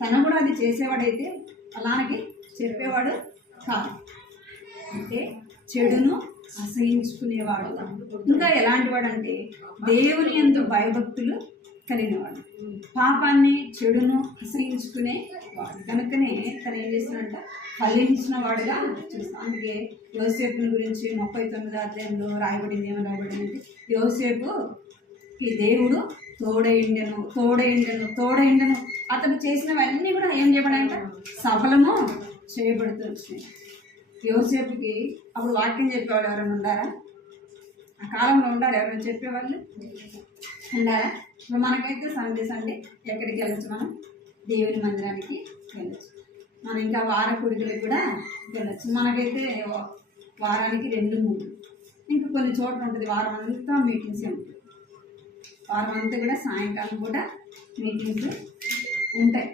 తను కూడా అది చేసేవాడైతే వాళ్ళ నాన్నకి చెప్పేవాడు కాదు. అంటే చెడును అసహించుకునేవాడు. ఇంకా ఎలాంటి వాడు అంటే, దేవుని యందు భయభక్తులు కలిగినవాడు, పాపాన్ని చెడును అసహించుకునేవాడు. కనుకనే తను ఏం చేసినట్ట, ఫలించిన వాడుగా చూస్తాం. అందుకే యోసేపుని గురించి 39వ అధ్యాయంలో రాయబడింది, ఏమని రాయబడింది, యోసేపుకి దేవుడు తోడైండెను. అతను చేసినవన్నీ కూడా ఏం చేయబడాయంట, సఫలము చేయబడుతూ వచ్చినాయి. యోసేపుకి అప్పుడు వాక్యం చెప్పేవాళ్ళు ఎవరైనా ఉండారా, ఆ కాలంలో ఉండాలి, ఎవరైనా చెప్పేవాళ్ళు ఉండారా? ఇప్పుడు మనకైతే సండే ఎక్కడికి వెళ్ళచ్చు, మనం దేవుని మందిరానికి వెళ్ళచ్చు, మనం ఇంకా వార కూడికలకు కూడా వెళ్ళచ్చు. మనకైతే వారానికి 2-3, ఇంకా కొన్ని చోట్ల ఉంటుంది వారం అంతా మీటింగ్సే ఉంటుంది. వారం అంతా కూడా సాయంకాలం కూడా మీటింగ్స్ ఉంటాయి.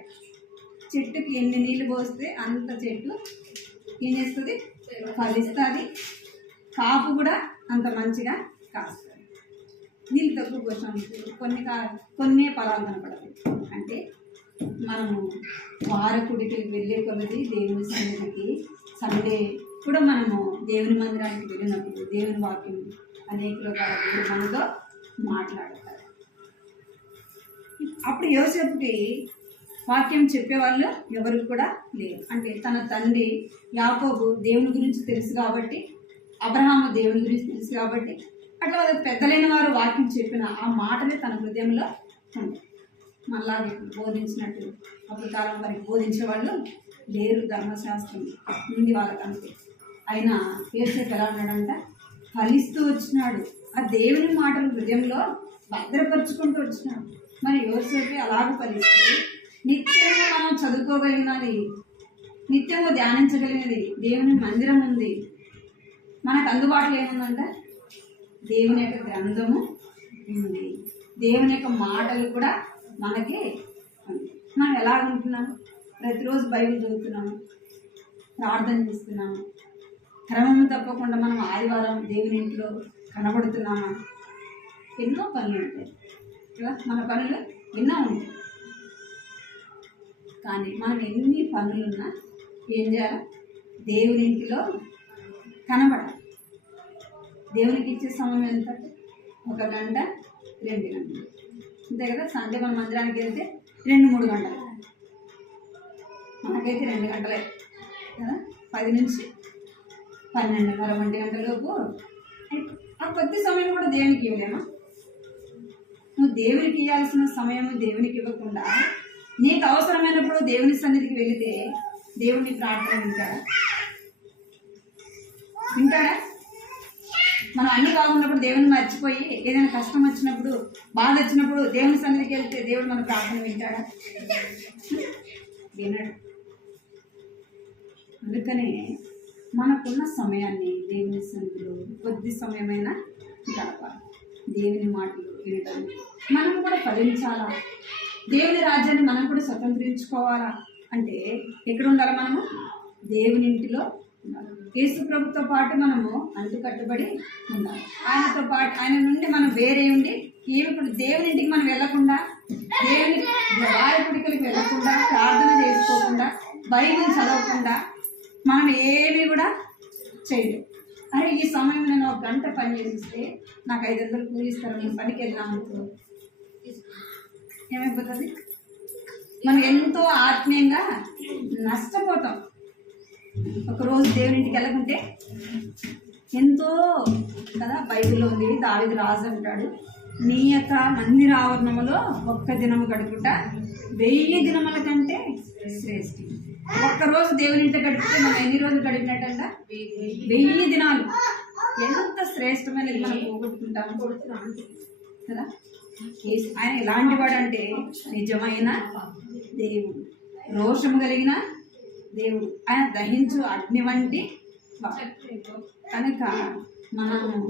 చెట్టుకి ఎన్ని నీళ్ళు పోస్తే అంత చెట్టు ఏం చేస్తుంది, ఫలిస్తుంది. కాపు కూడా అంత మంచిగా కాస్తుంది. నీళ్ళు తక్కువ పోసినప్పుడు కొన్ని ఫలాలు కనపడతాయి. అంటే మనము వారకుడికి వెళ్ళే కొలది దేవుని సన్నిధికి, సండే కూడా మనము దేవుని మందిరానికి వెళ్ళినప్పుడు దేవుని వాక్యం అనేకులు మనతో మాట్లాడతారు. అప్పుడు యోసేపుకి వాక్యం చెప్పేవాళ్ళు ఎవరు కూడా లేరు. అంటే తన తండ్రి యాకోబు దేవుని గురించి తెలుసు కాబట్టి, అబ్రహాము దేవుని గురించి తెలుసు కాబట్టి, అట్లా వాళ్ళకి పెద్దలైన వారు వాక్యం చెప్పిన ఆ మాటలే తన హృదయంలో ఉంటాయి. మళ్ళాగే బోధించినట్టు అప్పుడు కాలం వారికి బోధించే వాళ్ళు లేరు, ధర్మశాస్త్రం ఉంది వాళ్ళకంతే. అయినా యోసేపు ఎలా ఉన్నాడంట, ఫలిస్తూ వచ్చినాడు. ఆ దేవుని మాటలు హృదయంలో భద్రపరుచుకుంటూ వచ్చినాడు. మరి యోసేపు అలాగ ఫలిస్తూ నిత్యము మనం చదువుకోగలిగినది, నిత్యము ధ్యానించగలిగినది దేవుని మందిరం ఉంది. మనకు అందుబాటులో ఏముందంటే దేవుని యొక్క గ్రంథము ఉంది, దేవుని యొక్క మాటలు కూడా మనకి ఉంది. మనం ఎలా ఉంటున్నాము? ప్రతిరోజు బైబిల్ చదువుతున్నాము, ప్రార్థన చేస్తున్నాము, క్రమము తప్పకుండా మనం ఆదివారం దేవుని ఇంట్లో కనబడుతున్నామా? ఎన్నో పనులు ఉంటాయి కదా, మన పనులు ఎన్నో ఉంటాయి. కానీ మనం ఎన్ని పనులున్నా ఏం చేయాలి? దేవుని ఇంటిలో కనబడాలి. దేవునికి ఇచ్చే సమయం ఎంత? 1 గంట 2 గంటలు అంతే కదా. సండే మన మందిరానికి వెళ్తే 2-3 గంటలు, మనకైతే 2 గంటలే కదా. 10 నుంచి 12:30 1 గంటల లోపు ఆ కొద్ది సమయం కూడా దేవునికి ఇవ్వలేమా? నువ్వు దేవునికి ఇవ్వాల్సిన సమయం దేవునికి ఇవ్వకుండా నీకు అవసరమైనప్పుడు దేవుని సన్నిధికి వెళితే దేవుని ప్రార్థన వింటాడా? మనం అన్ని బాగున్నప్పుడు దేవుని మర్చిపోయి ఏదైనా కష్టం వచ్చినప్పుడు, బాధ వచ్చినప్పుడు దేవుని సన్నిధికి వెళ్తే దేవుడు మన ప్రార్థన వింటాడా? వినడు. అందుకనే మనకున్న సమయాన్ని దేవుని సన్నిధిలో కొద్ది సమయమైనా గడపాలి. దేవుని మాటలు వినడం, మనం కూడా ఫలించాలా, దేవుని రాజ్యాన్ని మనం కూడా స్వతంత్రించుకోవాలా అంటే ఎక్కడ ఉండాలి? మనము దేవుని ఇంటిలో ఉండాలి. యేసు ప్రభుతో పాటు మనము అంటుకట్టుబడి ఉండాలి. ఆయనతో పాటు, ఆయన నుండి మనం వేరే ఉండి ఇప్పుడు దేవుని ఇంటికి మనం వెళ్ళకుండా, దేవుని వారపుడికలకు వెళ్ళకుండా, ప్రార్థన చేసుకోకుండా, బైబిల్ చదవకుండా మనం ఏమీ కూడా చేయలేం. అరే ఈ సమయం నేను 1 గంట పని చేసిస్తే నాకు 500 కూలిస్తారు, నేను పనికి వెళ్ళామనుకో ఏమైపోతుంది? మనం ఎంతో ఆత్మీయంగా నష్టపోతాం. ఒకరోజు దేవుని ఇంటికి వెళ్ళకుంటే ఎంతో కదా. బైబిల్లో ఉంది, దావీదు రాజు అంటాడు, నీ యొక్క మందిర ఆవరణములో 1 దినము గడుపుట 1000 దినముల కంటే శ్రేష్ఠి. ఒక్కరోజు దేవుని ఇంట గడిపితే మనం ఎన్ని రోజులు గడిపినట్టంట? 1000 దినాలు. ఎంత శ్రేష్టమైనది మనం పోగొట్టుకుంటాము కదా. ఆయన ఎలాంటి వాడు అంటే నిజమైన దేవుడు, రోషము కలిగిన దేవుడు, ఆయన దహించు అగ్ని వంటి కనుక మనము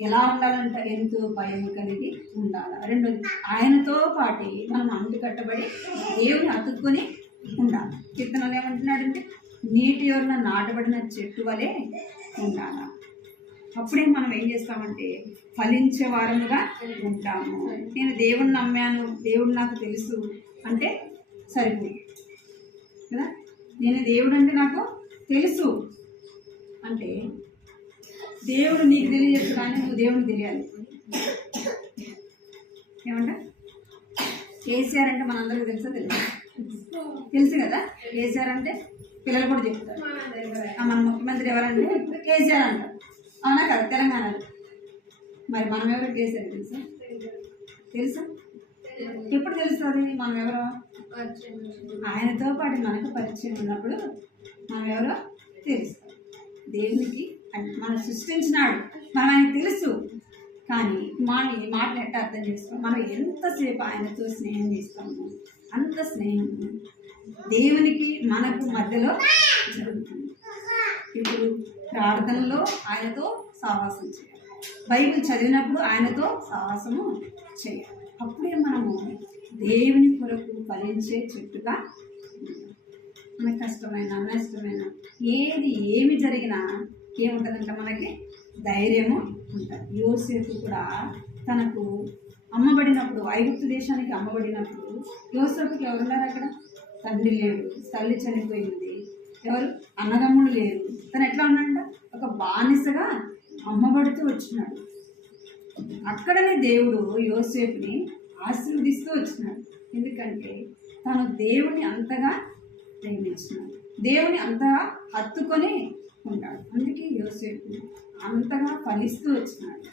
ఎలా ఉండాలంటే ఎంతో భయం కలిగి ఉండాలి. రెండోది ఆయనతో పాటు మనం అంటుకట్టబడి దేవుని అతుక్కొని ఉండాలి. కీర్తనలు ఏమంటున్నాడంటే నీటి ఎవరిన నాటబడిన చెట్టు వలె ఉండాలి. అప్పుడే మనం ఏం చేస్తామంటే ఫలించే వారముగా ఉంటాము. నేను దేవుణ్ణి నమ్మాను, దేవుడు నాకు తెలుసు అంటే సరిపోదు కదా. నేను దేవుడు అంటే నాకు తెలుసు అంటే దేవుడు నీకు తెలియజేస్తు, కానీ నువ్వు దేవుడికి తెలియాలి. ఏమంటా? కేసీఆర్ అంటే మనందరికీ తెలుసా? తెలుసు కదా. కేసీఆర్ అంటే పిల్లలు కూడా చెప్తారు. మన ముఖ్యమంత్రి ఎవరంటే కేసీఆర్ అంటారు, అవునా కదా, తెలంగాణలో. మరి మనం ఎవరో కేసీఆర్ తెలుసా? తెలుసా? ఎప్పుడు తెలుస్తుంది మనం ఎవరో? ఆయనతో పాటు మనకు పరిచయం ఉన్నప్పుడు మనం ఎవరో తెలుస్తాం. దేవునికి మనం సృష్టించినాడు, మనం ఆయనకు తెలుసు. కానీ మనం ఈ మాటను ఎట్లా అర్థం చేసుకోం? మనం ఎంతసేపు ఆయనతో స్నేహం చేస్తాము, అంత స్నేహం దేవునికి మనకు మధ్యలో జరుగుతుంది. ఇప్పుడు ప్రార్థనలో ఆయనతో సహవాసం చేయాలి, బైబిల్ చదివినప్పుడు ఆయనతో సహవాసము చేయాలి. అప్పుడే మనము దేవుని కొరకు ఫలించే చెట్టుగా, మనకు కష్టమైన నష్టమైన ఏమి జరిగినా ఏముంటుందంటే మనకి ధైర్యము ఉంటుంది. యోసేపు కూడా తనకు అమ్మబడినప్పుడు, ఐగుప్తు దేశానికి అమ్మబడినప్పుడు యోసేపుకి ఎవరున్నారు అక్కడ? తండ్రి లేడు, తల్లి చనిపోయింది, ఎవరు అన్నదమ్ముడు లేరు. తను ఎట్లా ఉన్నాడంట? ఒక బానిసగా అమ్మబడుతూ వచ్చినాడు. అక్కడనే దేవుడు యోసేపుని ఆశీర్వదిస్తూ వచ్చినాడు. ఎందుకంటే తను దేవుని అంతగా ప్రేమించినాడు, దేవుని అంతగా హత్తుకొని ఉంటాడు. అందుకే యోసేపు అంతగా ఫలిస్తూ వచ్చినాడు.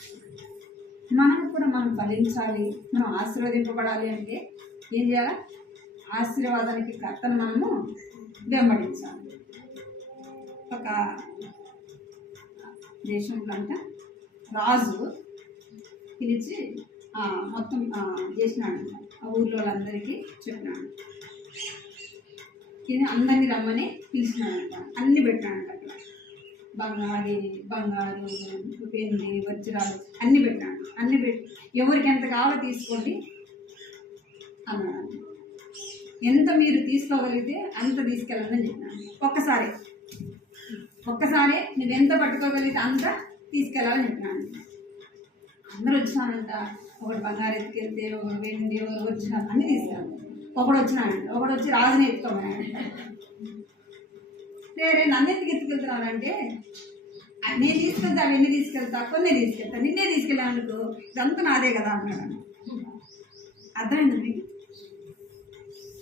మనం కూడా మనం ఫలించాలి, మనం ఆశీర్వదింపబడాలి అంటే ఏం చేయాలి? ఆశీర్వాదానికి కర్తను మనము వెంబడించాలి. ఒక దేశంలో అంట రాజు పిలిచి మొత్తం చేసినాడు. ఆ ఊర్లో వాళ్ళందరికీ చెప్పినాడు. ఇది అందరినీ రమ్మని పిలిచినాడంట. అన్ని పెట్టాడంట అక్కడ. బంగారు వెండి వజ్రాలు అన్నీ పెట్టాడు. అన్నీ పెట్టి ఎవరికి ఎంత కావాలో తీసుకోండి అన్నాడు. ఎంత మీరు తీసుకోగలిగితే అంత తీసుకెళ్ళండి చెప్పినాడు. ఒక్కసారి నువ్వెంత పట్టుకోగలిగితే అంత తీసుకెళ్ళాలని చెప్పినాడు. అందరూ వచ్చినానంట. ఒకటి బంగారు ఎత్తుకెళ్తే, ఒకటి వెండి, ఒకటి వజ్రాలు అన్నీ తీసుకెళ్ళాలి. ఒకడు వచ్చినాడంట. ఒకడు వచ్చి రాజుని ఎత్తుకోమన్నాడంట. రే నన్ను ఎత్తుకెళ్తున్నానంటే నేను తీసుకెళ్తా, అవన్నీ తీసుకెళ్తా, కొన్ని తీసుకెళ్తా, నిన్నే తీసుకెళ్ళానుకో ఇదంతా నాదే కదా అన్నాడు. అర్థమైంది.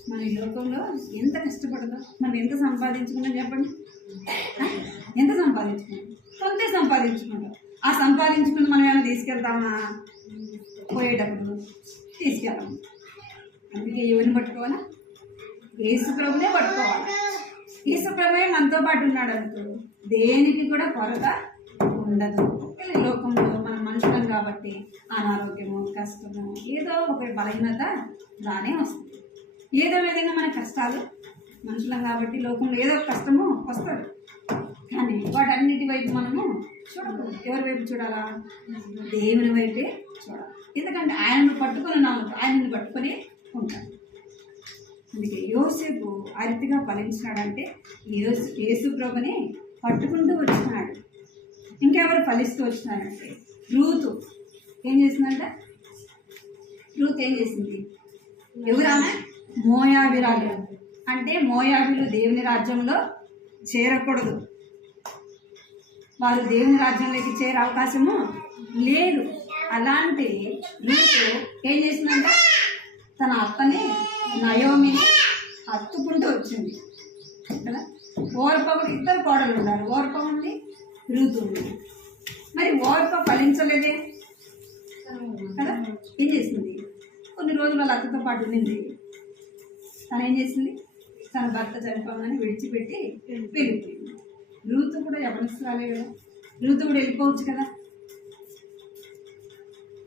మన ఈ లోకంలో ఎంత కష్టపడదో, మనం ఎంత సంపాదించుకున్నాం చెప్పండి. ఎంత సంపాదించుకున్నాం? కొంతే సంపాదించుకుంటాం. ఆ సంపాదించుకుని మనం ఏమైనా తీసుకెళ్తామా? పోయేటప్పుడు తీసుకెళ్ళాము. అందుకే ఎవరిని పట్టుకోవాలా? యేసు ప్రభునే పట్టుకోవాలి. యేసు ప్రభువే మనతో పాటు ఉన్నాడు అనుకో దేనికి కూడా కొరత ఉండదు. ఈ లోకంలో మనం మనుషులం కాబట్టి అనారోగ్యము, కష్టము, ఏదో ఒక బలహీనత రానే వస్తుంది. ఏదో విధంగా మన కష్టాలు మనుషులం కాబట్టి లోకంలో ఏదో ఒక కష్టము వస్తుంది. కానీ వాటన్నిటి వైపు మనము చూడకూడదు. ఎవరి వైపు చూడాలా? దేవుని వైపే చూడాలి. ఎందుకంటే ఆయనను పట్టుకొని ఉన్నాము, ఆయనను పట్టుకొని ఉంటాడు. అందుకే యోసేపు ఆ రీతిగా ఫలించినాడంటే యేసు ప్రభుని పట్టుకుంటూ వచ్చినాడు. ఇంకెవరు ఫలిస్తూ వచ్చినారంటే రూతు ఏం చేసిందంట? రూత్ ఏం చేసింది? ఎవరామె? మోయాబీరాలు. అంటే మోయాబీలు దేవుని రాజ్యంలో చేరకూడదు. వారు దేవుని రాజ్యంలోకి చేరే అవకాశము లేదు. అలాంటి రూతు ఏం చేసిందంట? తన అత్తని నయోమిని హత్తుకుంటూ వచ్చింది కదా. ఓర్పకు ఇద్దరు కోడలు ఉన్నారు. ఓర్ప ఉంది, రూతు ఉంది. మరి ఓర్ప ఫలించలేదే కదా. ఏం చేసింది? కొన్ని రోజులు వాళ్ళ అత్తతో పాటు ఉండింది. తను ఏం చేసింది? తన భర్త చనిపోవాలని విడిచిపెట్టి వెళ్ళిపోయింది. రూతు కూడా యవనస్తురాలే కదా. రూతు కూడా వెళ్ళిపోవచ్చు కదా.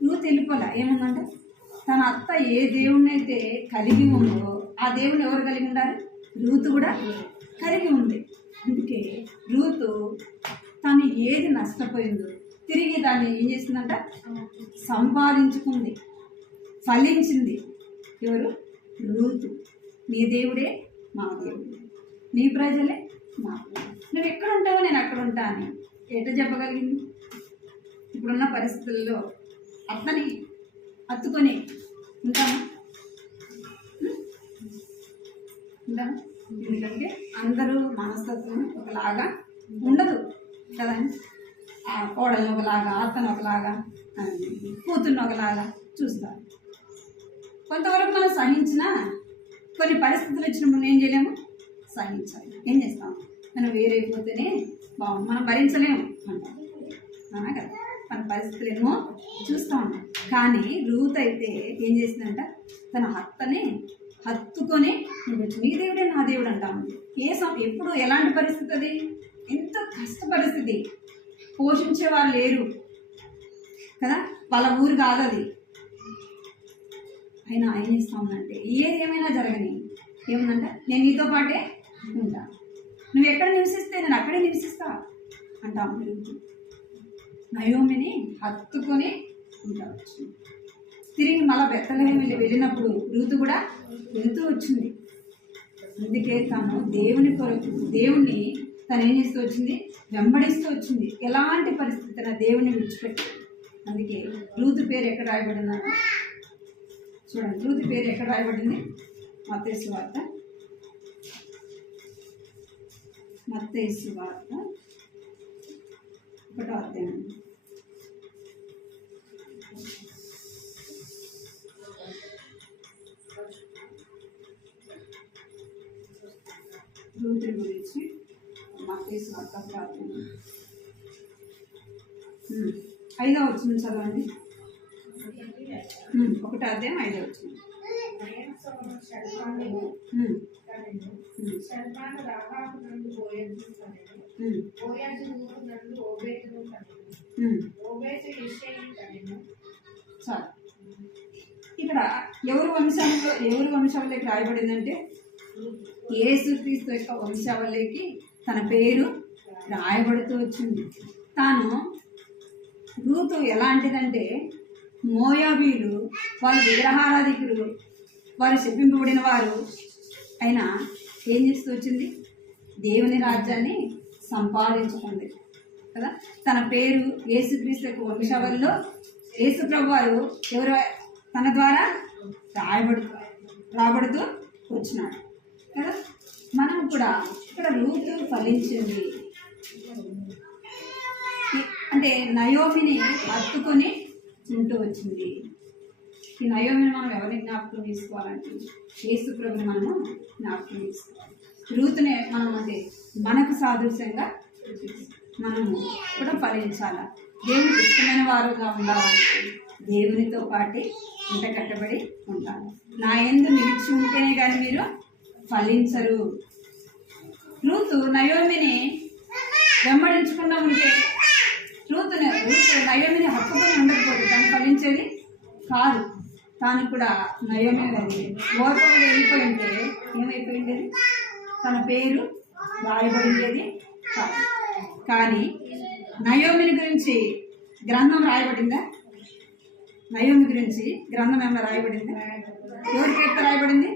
రూతు వెళ్ళిపోలే. ఏముందంటే తన అత్త ఏ దేవుణ్ణి అయితే కలిగి ఉందో ఆ దేవుని ఎవరు కలిగి ఉండాలి? రూతు కూడా కలిగి ఉంది. అందుకే రూతు తను ఏది నష్టపోయిందో తిరిగి దాన్ని ఏం చేసిందంట? సంపాదించుకుంది, ఫలించింది. ఎవరు? రూతు. నీ దేవుడే మా దేవుడు, నీ ప్రజలే మా ప్రజలు. నువ్వు ఎక్కడ ఉంటావో నేను అక్కడ ఉంటా అని ఎట చెప్పగలిగింది? ఇప్పుడున్న పరిస్థితుల్లో అత్తని హత్తుకొని ఉంటామా? ఎందుకంటే అందరూ మనస్తత్వం ఒకలాగా ఉండదు కదా. ఆ కోడలను ఒకలాగా, అత్తను ఒకలాగా, కూతుర్ని ఒకలాగా చూస్తారు. కొంతవరకు మనం సహించినా కొన్ని పరిస్థితులు వచ్చినప్పుడు ఏం చేయలేము, సహించాలి. ఏం చేస్తాం? మనం వేరైపోతేనే బాగుంది, మనం భరించలేము అంటాం కదా. మన పరిస్థితులు ఏమో చూస్తూ ఉంటాం. కానీ రూత్ అయితే ఏం చేసిందంట? తన అత్తని హత్తుకొని ఉండొచ్చు. నీ దేవుడే నా దేవుడు అంటాము. ఎప్పుడు ఎలాంటి పరిస్థితి అది? ఎంత కష్ట పరిస్థితి. పోషించే వాళ్ళు లేరు కదా, వాళ్ళ ఊరు కాదు అది. అయినా ఏం చేస్తూ ఉందంటే ఏది ఏమైనా జరగని ఏముందంట? నేను నీతో పాటే ఉంటా, నువ్వు ఎక్కడ నివసిస్తే నేను అక్కడే నివసిస్తా అంటాము. నయోమిని హత్తుకొని ఉంటావచ్చు. తిరిగి మళ్ళా బెత్లెహేము వెళ్ళినప్పుడు రూతు కూడా వెళుతూ వచ్చింది. అందుకే తను దేవుని కొరకు దేవుణ్ణి తను ఏం చేస్తూ వచ్చింది? వెంబడిస్తూ వచ్చింది. ఎలాంటి పరిస్థితి దేవుని విడిచిపెట్టి. అందుకే రూతు పేరు ఎక్కడ రాయబడిందా చూడండి. రూతు పేరు ఎక్కడ రాయబడింది? మత్తయి సువార్త 1వ అధ్యాయం. రూతు గురించి మత్తయి సువార్త 1వ అధ్యాయం 5వ వచనం చదవండి. 1వ అధ్యాయం 5వ వచనం. శర్మాను రాహాబు నందు బోయజు కనెను. బోయజు ఊరు నందు ఓబేదును కనెను. ఓబేసు ఇశ్రాయేలు కనెను. చాలు. ఇక్కడ ఎవరి వంశావళికి రాయబడిందంటే యేసుక్రీస్తు యొక్క వంశావళికి తన పేరు రాయబడుతూ వచ్చింది. తాను రూతు ఎలాంటిదంటే మోయాబీలు వాళ్ళు విగ్రహారాధికులు, వారు శపింపబడిన వారు అయినా ఏం చేస్తూ వచ్చింది? దేవుని రాజ్యాన్ని సంపాదించుకుంది కదా. తన పేరు యేసుక్రీస్తు యొక్క వంశావళిలో యేసుప్రభు వారు ఎవరు తన ద్వారా రాబడుతూ వచ్చినాడు కదా. మనం కూడా ఇక్కడ రూతు ఫలించింది అంటే నయోమిని హత్తుకొని ఉంటూ వచ్చింది. ఈ నయోమిని మనం ఎవరిని జ్ఞాపకం తీసుకోవాలంటే యేసుప్రభుని మనము జ్ఞాపకం తీసుకోవాలి. రూతునే మనం అంటే మనకు సాదృశ్యంగా మనము కూడా ఫలించాలి. దేవునికి ఇష్టమైన వారుగా ఉండాలంటే దేవునితో పాటు ఇంట కట్టబడి ఉండాలి. నా యందు నిలిచి ఉంటేనే కానీ మీరు ఫలించరు. రూతు నయోమిని వెంబడించకుండా ఉంటే రూతు నయోమిని హక్కుకొని ఉండకపోతే తను ఫలించేది కాదు. తాను కూడా నయోమి ఓర్పగా వెళ్ళిపోయి ఉంటే ఏమైపోయింది? తన పేరు రాయబడింది కాదు. కానీ నయోమిని గురించి గ్రంథం రాయబడిందా? నయోమి గురించి గ్రంథం ఏమైనా రాయబడిందా? ఎవరి పేరుతో రాయబడింది?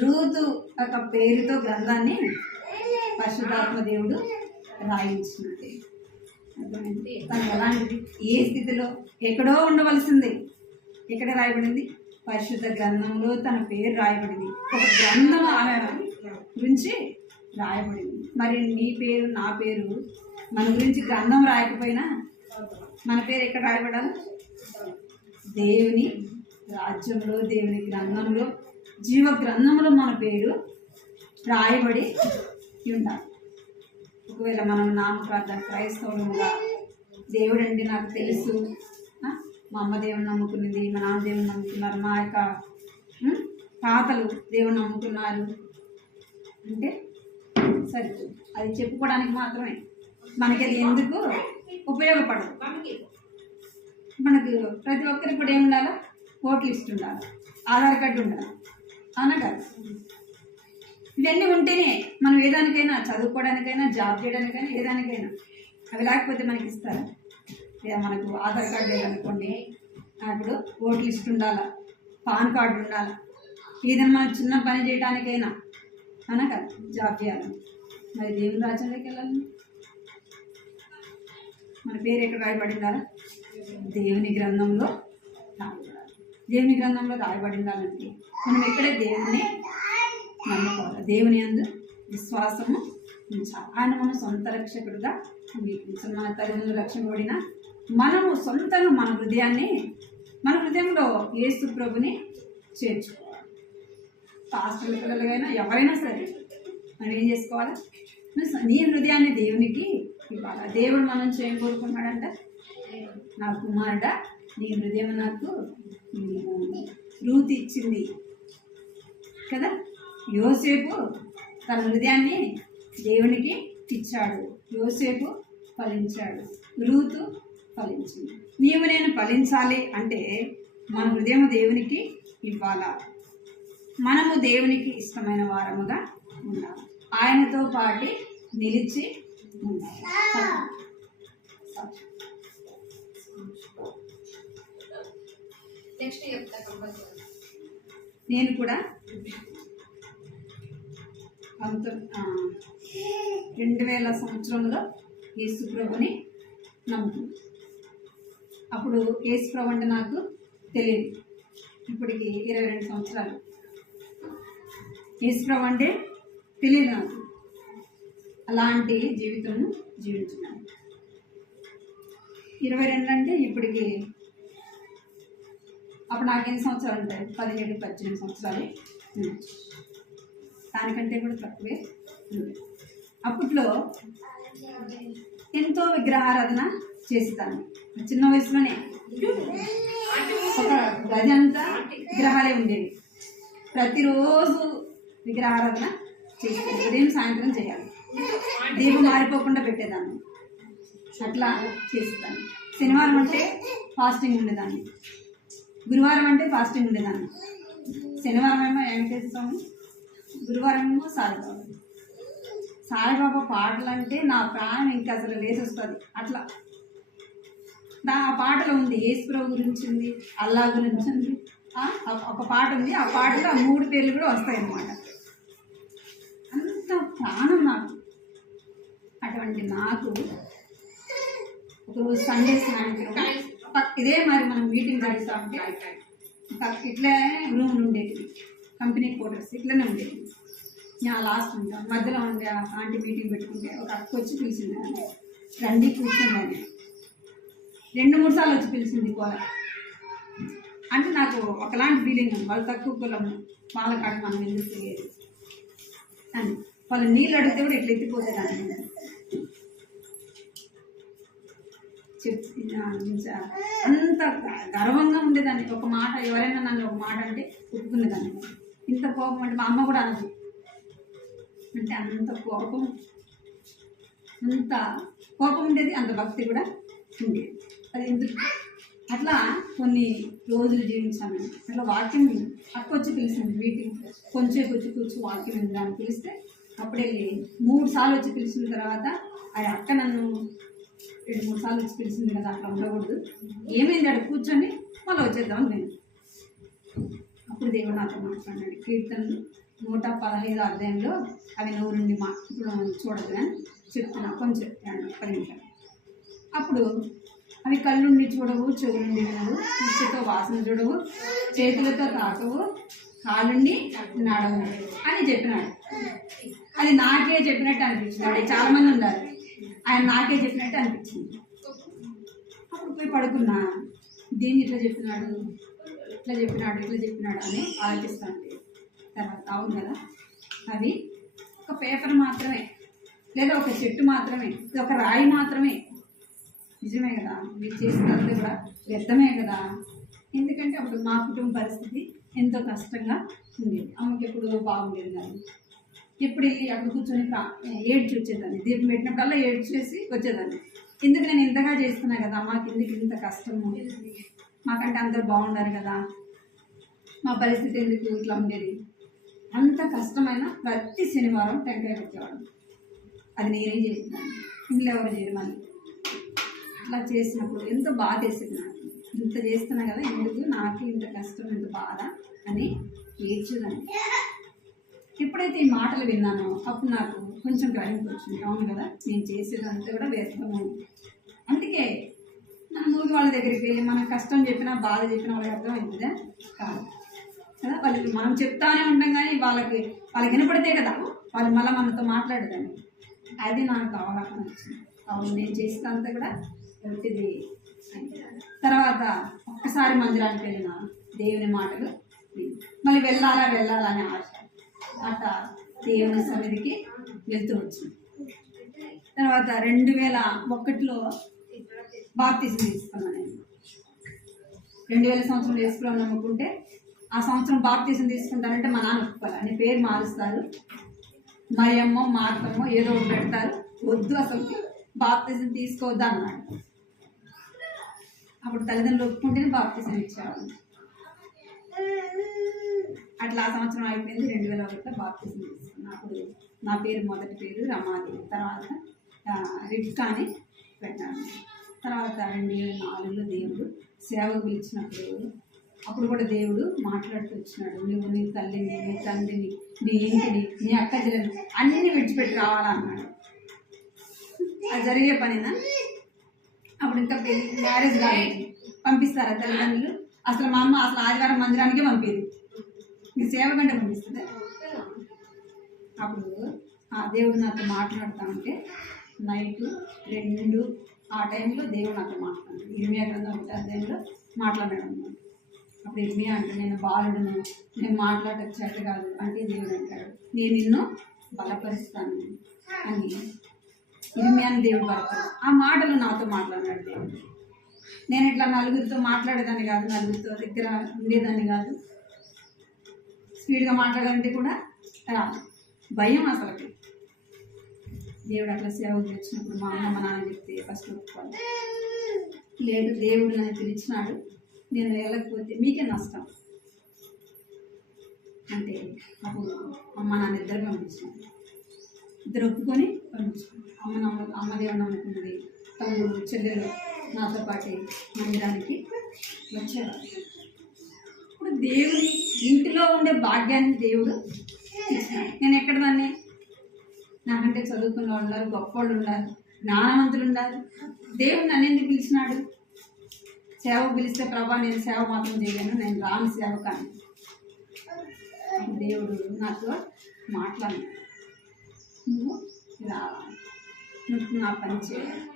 రూతు ఒక పేరుతో గ్రంథాన్ని పరిశుద్ధాత్మ దేవుడు రాయించినట్టు. తను ఎలాంటిది? ఏ స్థితిలో ఎక్కడో ఉండవలసింది ఎక్కడ రాయబడింది? పరిశుద్ధ గ్రంథంలో తన పేరు రాయబడింది. ఒక గ్రంథం ఆమె గురించి రాయబడింది. మరి నీ పేరు నా పేరు మన గురించి గ్రంథం రాయకపోయినా మన పేరు ఎక్కడ రాయబడాలి? దేవుని రాజ్యంలో, దేవుని గ్రంథంలో, జీవ గ్రంథంలో మన పేరు రాయబడి ఉండాలి. ఒకవేళ మనం నామకార్థ క్రైస్తవులుగా దేవుడండి నాకు తెలుసు, మా అమ్మ దేవుని నమ్ముకున్నది, మా నాన్న దేవుని నమ్ముకున్నారు, మా యొక్క తాతలు దేవుని నమ్ముకున్నారు అంటే సరిపోదు. అది చెప్పుకోవడానికి మాత్రమే. మనకి అది ఎందుకు ఉపయోగపడదు. మనకు ప్రతి ఒక్కరికి కూడా ఏమి ఉండాలి? ఓట్ లిస్ట్ ఉండాలి, ఆధార్ కార్డు ఉండాలి, అవునా కాదు? ఇవన్నీ ఉంటేనే మనం ఏదానికైనా, చదువుకోవడానికైనా, జాబ్ చేయడానికైనా, ఏదానికైనా. అవి లేకపోతే మనకి ఇస్తారా? లేదా మనకు ఆధార్ కార్డు లేదనుకోండి, అప్పుడు ఓట్ లిస్ట్ ఉండాలా, పాన్ కార్డు ఉండాలి. ఏదైనా మనం చిన్న పని చేయడానికైనా, అవునా కాదు? జాబ్ చేయాలి. మరి దేవుని రాజ్యంలోకి వెళ్ళాలి. మన పేరు ఎక్కడ రాయబడిందా? దేవుని గ్రంథంలో రాయబడాలి. దేవుని గ్రంథంలో రాయబడిందాలంటే మనం ఎక్కడే దేవుని నమ్ముకోవాలి, దేవుని యందు విశ్వాసము ఉంచాలి. ఆయన మనం సొంత రక్షకుడుగా అంగీకరించాలి. మన తల్లిదండ్రులు రక్షింపబడిన మనము సొంతంగా మన హృదయంలో యేసు ప్రభుని చేర్చుకోవాలి. పాస్టర్ల పిల్లలైనా ఎవరైనా సరే మనం ఏం చేసుకోవాలి? నీ హృదయాన్ని దేవునికి ఇవ్వాలి. దేవుడు మనం ఏం కోరుకున్నాడంట? నా కుమారుడ నీ హృదయం నాకు రూతు ఇచ్చింది కదా. యోసేపు తన హృదయాన్ని దేవునికి ఇచ్చాడు. యోసేపు ఫలించాడు, రూతు ఫలించింది. నీవు నేను ఫలించాలి అంటే మన హృదయం దేవునికి ఇవ్వాలా. మనము దేవునికి ఇష్టమైన వారముగా ఉండాలి. ఆయనతో పాటు నిలిచి ఉండాలి. నేను కూడా 2000 సంవత్సరంలో యేసుప్రభుని నమ్ముకున్నాను. అప్పుడు యేసుప్రభు అంటే నాకు తెలియదు. ఇప్పటికి 22 సంవత్సరాలు యేసుప్రభు అంటే తెలియదు నాకు. అలాంటి జీవితము జీవించున్నాను. 22 అంటే ఇప్పటికి అప్పుడు నాకు ఎన్ని సంవత్సరాలు ఉంటాయి? 17-18 సంవత్సరాలు. దానికంటే కూడా తక్కువే ఉంది. అప్పట్లో ఎంతో విగ్రహారాధన చేస్తాను. చిన్న వయసులోనే ఒక గది అంతా విగ్రహాలే ఉండేవి. ప్రతిరోజు విగ్రహారాధన చేస్తాను. ఉదయం సాయంత్రం చేయాలి. దీపం మారిపోకుండా పెట్టేదాన్ని. అట్లా చేస్తాను. శనివారం అంటే ఫాస్టింగ్ ఉండేదాన్ని, గురువారం అంటే ఫాస్టింగ్ ఉండేదాన్ని. శనివారం ఏమో వెంకటేశ్వర స్వామి, గురువారం ఏమో సాయిబాబా. సాయిబాబా పాటలు అంటే నా ప్రాణం ఇంకా అసలు లేసొస్తుంది. అట్లా ఆ పాటలో ఉంది, యేసుప్రభు గురించి ఉంది, అల్లా గురించి ఉంది, ఒక పాట ఉంది. ఆ పాటలో ఆ 3 పేర్లు కూడా వస్తాయి అన్నమాట. అంత ప్రాణం నాకు. అటువంటి నాకు ఒకరోజు సండే సాయంత్రం ఇదే మరి మనం మీటింగ్ జరుగుతూ ఉంటే ఇట్లే రూమ్లు ఉండేవి, కంపెనీ క్వార్టర్స్ ఇట్లనే ఉండేవి. నేను లాస్ట్ ఉంటాను, మధ్యలో ఉండే ఆంటీ మీటింగ్ పెట్టుకుంటే ఒక అక్క వచ్చి పిలిచింది, రండి కూర్చోండి. 2-3 సార్లు వచ్చి పిలిచింది కోల. అంటే నాకు ఒకలాంటి ఫీలింగ్, వాళ్ళు తక్కువ కులం, వాళ్ళ కాడ మనం ఎందుకు తెలియదు అని. వాళ్ళు నీళ్ళు అడిగితే కూడా ఇట్లా ఎత్తిపోతుంది అంత గర్వంగా ఉండేదాన్ని. ఒక మాట ఎవరైనా నన్ను ఒక మాట అంటే ఒప్పుకునేదాన్ని. ఇంత కోపం అంటే మా అమ్మ కూడా అనదు. అంటే అంత కోపం ఉండేది, అంత భక్తి కూడా ఉండేది. అది ఎందుకు అట్లా కొన్ని రోజులు జీవించాను. అట్లా వాక్యం అక్క వచ్చి పిలిచింది మీటింగ్, కొంచెం కూర్చు వాక్యం విందాన్ని పిలిస్తే అప్పుడే 3 సార్లు వచ్చి పిలిచిన తర్వాత అది అక్క నన్ను 2-3 సార్లు వచ్చి పిలిచింది కదా, అట్లా ఉండకూడదు, ఏమైంది అక్కడ కూర్చొని మళ్ళీ వచ్చేద్దాం నేను. అప్పుడు దేవుడు నాతో మాట్లాడినాడు. కీర్తనలు 115 అధ్యాయంలో అవి నవ్వు నుండి ఇప్పుడు చూడదు కానీ చెప్తున్నా కొంచెం 10 నిమిషాలు. అప్పుడు అవి కళ్ళుండి చూడవు, చెవులుండి వినవు, ముక్కుతో వాసన చూడవు, చేతులతో తాకవు, కాళ్ళుండి నడవు అని చెప్పినాడు. అది నాకే చెప్పినట్టు అనిపించింది. అక్కడ చాలామంది ఉన్నారు, ఆయన నాకే చెప్పినట్టు అనిపించింది. అప్పుడు పోయి పడుకున్నా, దీన్ని ఇట్లా చెప్పినాడు అని ఆలోచిస్తాను. తర్వాత అవును కదా, అవి ఒక పేపర్ మాత్రమే, లేదా ఒక చెట్టు మాత్రమే, ఒక రాయి మాత్రమే. నిజమే కదా, మీరు చేసినంత కూడా వ్యర్థమే కదా. ఎందుకంటే అప్పుడు మా కుటుంబ పరిస్థితి ఎంతో కష్టంగా ఉండేది. అమ్మకి ఎప్పుడు బాగుండేది కాదు. ఎప్పుడు వెళ్ళి అక్కడ కూర్చొని ఏడ్చి వచ్చేదాన్ని, దీపం పెట్టినప్పుడల్లా ఏడ్చేసి వచ్చేదాన్ని. ఎందుకు నేను ఇంతగా చేస్తున్నా కదా, మాకు ఎందుకు ఇంత కష్టము, మాకంటే అందరు బాగుండారు కదా, మా పరిస్థితి ఎందుకు ఇట్లా ఉండేది. అంత కష్టమైన ప్రతి శనివారం టెంకాయ పెట్టేవాడు. అది నేనేం చేస్తున్నాను, ఇంట్లో ఎవరు చేయరు. మళ్ళీ అట్లా చేసినప్పుడు ఎంతో బాధ వేసింది నాకు. ఇంత చేస్తున్నా కదా, ఎందుకు నాకు ఇంత కష్టం, ఇంత బాధ అని ఏడ్చేదాన్ని. ఎప్పుడైతే ఈ మాటలు విన్నానో అప్పుడు నాకు కొంచెం గ్రహింపు వచ్చింది. అవును కదా, నేను చేసేదంతా కూడా వ్యర్థము. అందుకే నా మూడు వాళ్ళ దగ్గరికి వెళ్ళి మన కష్టం చెప్పినా బాధ చెప్పినా వాళ్ళకి అర్థమవుతుందా కాదు కదా. వాళ్ళు మనం చెప్తానే ఉంటాం కానీ వాళ్ళకి వినపడితే కదా వాళ్ళు మళ్ళీ మనతో మాట్లాడేదాన్ని. అది నాకు అవగాహన వచ్చింది. అవును, నేను చేసినంత కూడా ఒట్టిది. తర్వాత ఒక్కసారి మందిరానికి వెళ్ళిన దేవుని మాటలు మళ్ళీ వెళ్ళాలని ఆశ, అట్లా దేవుని సన్నిధికి వెళ్తూ వచ్చింది. తర్వాత 2001లో బాప్తిజం తీసుకున్నాను. నేను 2000 సంవత్సరం వేసుకోవాలని నమ్ముకుంటే ఆ సంవత్సరం బాప్తిజం తీసుకుంటానంటే మా నాన్న ఒప్పుకోవాలి అని పేరు మారుస్తారు. మరియమ్మో మార్తమ్మో ఏదో ఒకటి పెడతారు. వద్దు, అసలు బాప్తిజం తీసుకోవద్దు అన్నాడు. అప్పుడు తల్లిదండ్రులు ఒప్పుకుంటేనే బాప్తిజం ఇచ్చేవాళ్ళు. అట్లా ఆ సంవత్సరం అయిపోయింది. 2001లో బాప్తిజం తీసుకున్నాను. అప్పుడు నా పేరు మొదటి పేరు రమాదేవి, తర్వాత రిబ్కా అని పెట్టాను. తర్వాత 2004లో దేవుడు సేవకు పిలిచినప్పుడు అప్పుడు కూడా దేవుడు మాట్లాడుతూ వచ్చినాడు. నువ్వు నీ తల్లిని, నీ తండ్రిని, నీ ఇంటిని, నీ అక్క చెల్లెని అన్నీ విడిచిపెట్టి రావాలా అన్నాడు. అది జరిగే పనినా? అప్పుడు ఇంకా మ్యారేజ్ కాలేదు, పంపిస్తారా తల్లిదండ్రులు? అసలు మా అమ్మ అసలు ఆదివారం మందిరానికే పంపేది, నీ సేవ కంటే పంపిస్తుంది. అప్పుడు ఆ దేవుడు నాతో మాట్లాడుతూ ఉంటే నైట్ 2 ఆ టైంలో దేవుడు నాతో మాట్లాడాడు. ఇర్మియా గ్రంథం 1వ అధ్యాయంలో మాట్లాడాడు అన్నమాట. అప్పుడు ఇర్మియా అంటే నేను బాలుడును, నేను మాట్లాడటం చేత కాదు అంటే దేవుడు అంటాడు నేను నిన్ను బలపరుస్తాను అని. ఇర్మియాని దేవుడు బలపరుస్తాడు. ఆ మాటలు నాతో మాట్లాడినాడు దేవుడు. నేను ఇట్లా నలుగురితో మాట్లాడేదాన్ని కాదు, నలుగురితో దగ్గర ఉండేదాన్ని కాదు. స్పీడ్గా మాట్లాడాలంటే కూడా భయం. అసలుకి దేవుడు అట్లా సేవకు పిలిచినప్పుడు మా అమ్మ మా నాన్న చెప్తే ఫస్ట్ ఒప్పుకోవాలి. లేదు దేవుడు నన్ను పిలిచినాడు, నేను వెళ్ళకపోతే మీకే నష్టం అంటే అప్పుడు అమ్మ నాన్న ఇద్దరు పంపించినాడు. ఇద్దరు ఒప్పుకొని పంపించాను. అమ్మ దేవుడు నమ్ముకున్నది, తమ్ముడు చెల్లెలు నాతో పాటు మందిరానికి వచ్చేవారు. ఇప్పుడు దేవుని ఇంటిలో ఉండే భాగ్యాన్ని దేవుడు ఇచ్చినాడు. నేను ఎక్కడ దాన్ని, నాకంటే చదువుకున్న వాళ్ళు ఉన్నారు, గొప్ప వాళ్ళు ఉన్నారు, జ్ఞానవంతులు ఉన్నారు. దేవుడు నన్ను ఎందుకు పిలిచినాడు? సేవకు పిలిస్తే ప్రభా నేను సేవ మాత్రం చేయలేను, నేను రాను సేవ కానీ. దేవుడు నాతో మాట్లాడు, నువ్వు రావాలి, నువ్వు నా పని చేయాలి.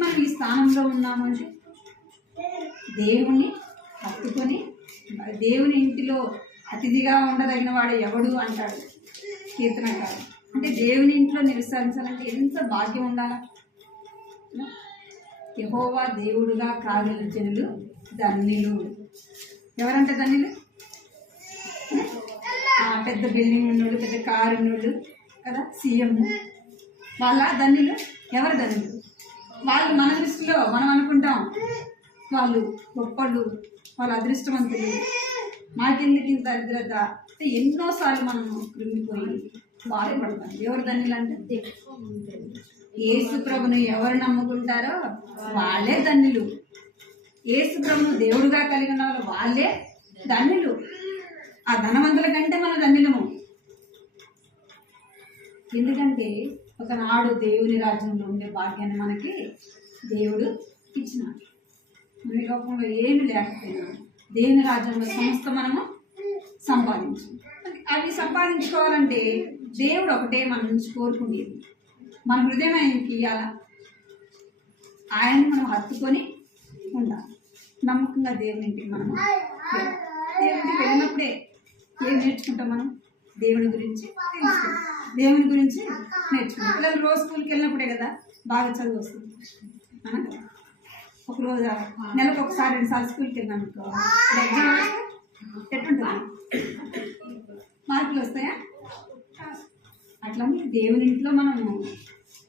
మనం ఈ స్థానంలో ఉన్నామంటే దేవుణ్ణి హత్తుకొని, దేవుని ఇంటిలో అతిథిగా ఉండదగిన వాడు ఎవడు అంటాడు కీర్తనకారు. అంటే దేవుని ఇంట్లో నివసించాలంటే ఎంత భాగ్యం ఉండాలా. యెహోవా దేవుడుగా కాగల జనులు ధన్యులు. ఎవరంటే ధన్యులు? పెద్ద బిల్డింగ్ ఉన్నోళ్ళు, పెద్ద కారు ఉన్నోళ్ళు కదా, సీఎం వాళ్ళ ధన్యులు. ఎవరు ధన్యులు? వాళ్ళు మన దృష్టిలో మనం అనుకుంటాం వాళ్ళు గొప్పళ్ళు, వాళ్ళు అదృష్టవంతులు, మాకెందుకు ఇంత దరిద్రత అంటే ఎన్నోసార్లు మనము కృంగిపోయి బాధపడతాం. ఎవరు ధన్యులు అంటే యేసు ప్రభుని ఎవరు నమ్ముకుంటారో వాళ్ళే ధన్యులు. యేసు ప్రభును దేవుడుగా కలిగి ఉన్న వాళ్ళు వాళ్ళే ధన్యులు. ఆ ధనవంతుల కంటే మన ధన్యులము. ఎందుకంటే ఒకనాడు దేవుని రాజ్యంలో ఉండే భాగ్యాన్ని మనకి దేవుడు ఇచ్చినాడు. మన ఈ లోకంలో ఏమి లేకపోయినా దేవుని రాజ్యంలో సమస్త మనము సంపాదించు. అవి సంపాదించుకోవాలంటే దేవుడు ఒకటే మన నుంచి కోరుకునేది, మన హృదయం ఆయనకి ఇవ్వాలా, ఆయన్ని మనం హత్తుకొని ఉండాలి. నమ్మకంగా దేవుని ఇంటికి మనం దేవునికి వెళ్ళినప్పుడే ఏం నేర్చుకుంటాం? మనం దేవుని గురించి తెలుసుకుంటాం, దేవుని గురించి నేర్చుకుంటాం. పిల్లలు రోజు స్కూల్కి వెళ్ళినప్పుడే కదా బాగా చదువు వస్తుంది. ఒకరోజు నెలకు ఒకసారి 2 సార్లు స్కూల్కి వెళ్ళాం అనుకో, ఎగ్జామ్ ఎట్లుంటుంది? మార్కులు వస్తాయా? అట్లా దేవుని ఇంట్లో మనము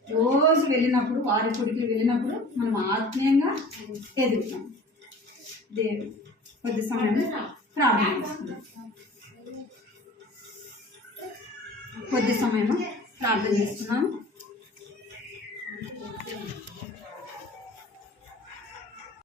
రోజు వెళ్ళినప్పుడు, వారి గుడికి వెళ్ళినప్పుడు మనం ఆత్మీయంగా ఎదుగుతాం. దేవుడు కొద్ది సమయం ప్రార్థన చేస్తున్నాం, కొద్ది సమయం ప్రార్థన చేస్తున్నాం.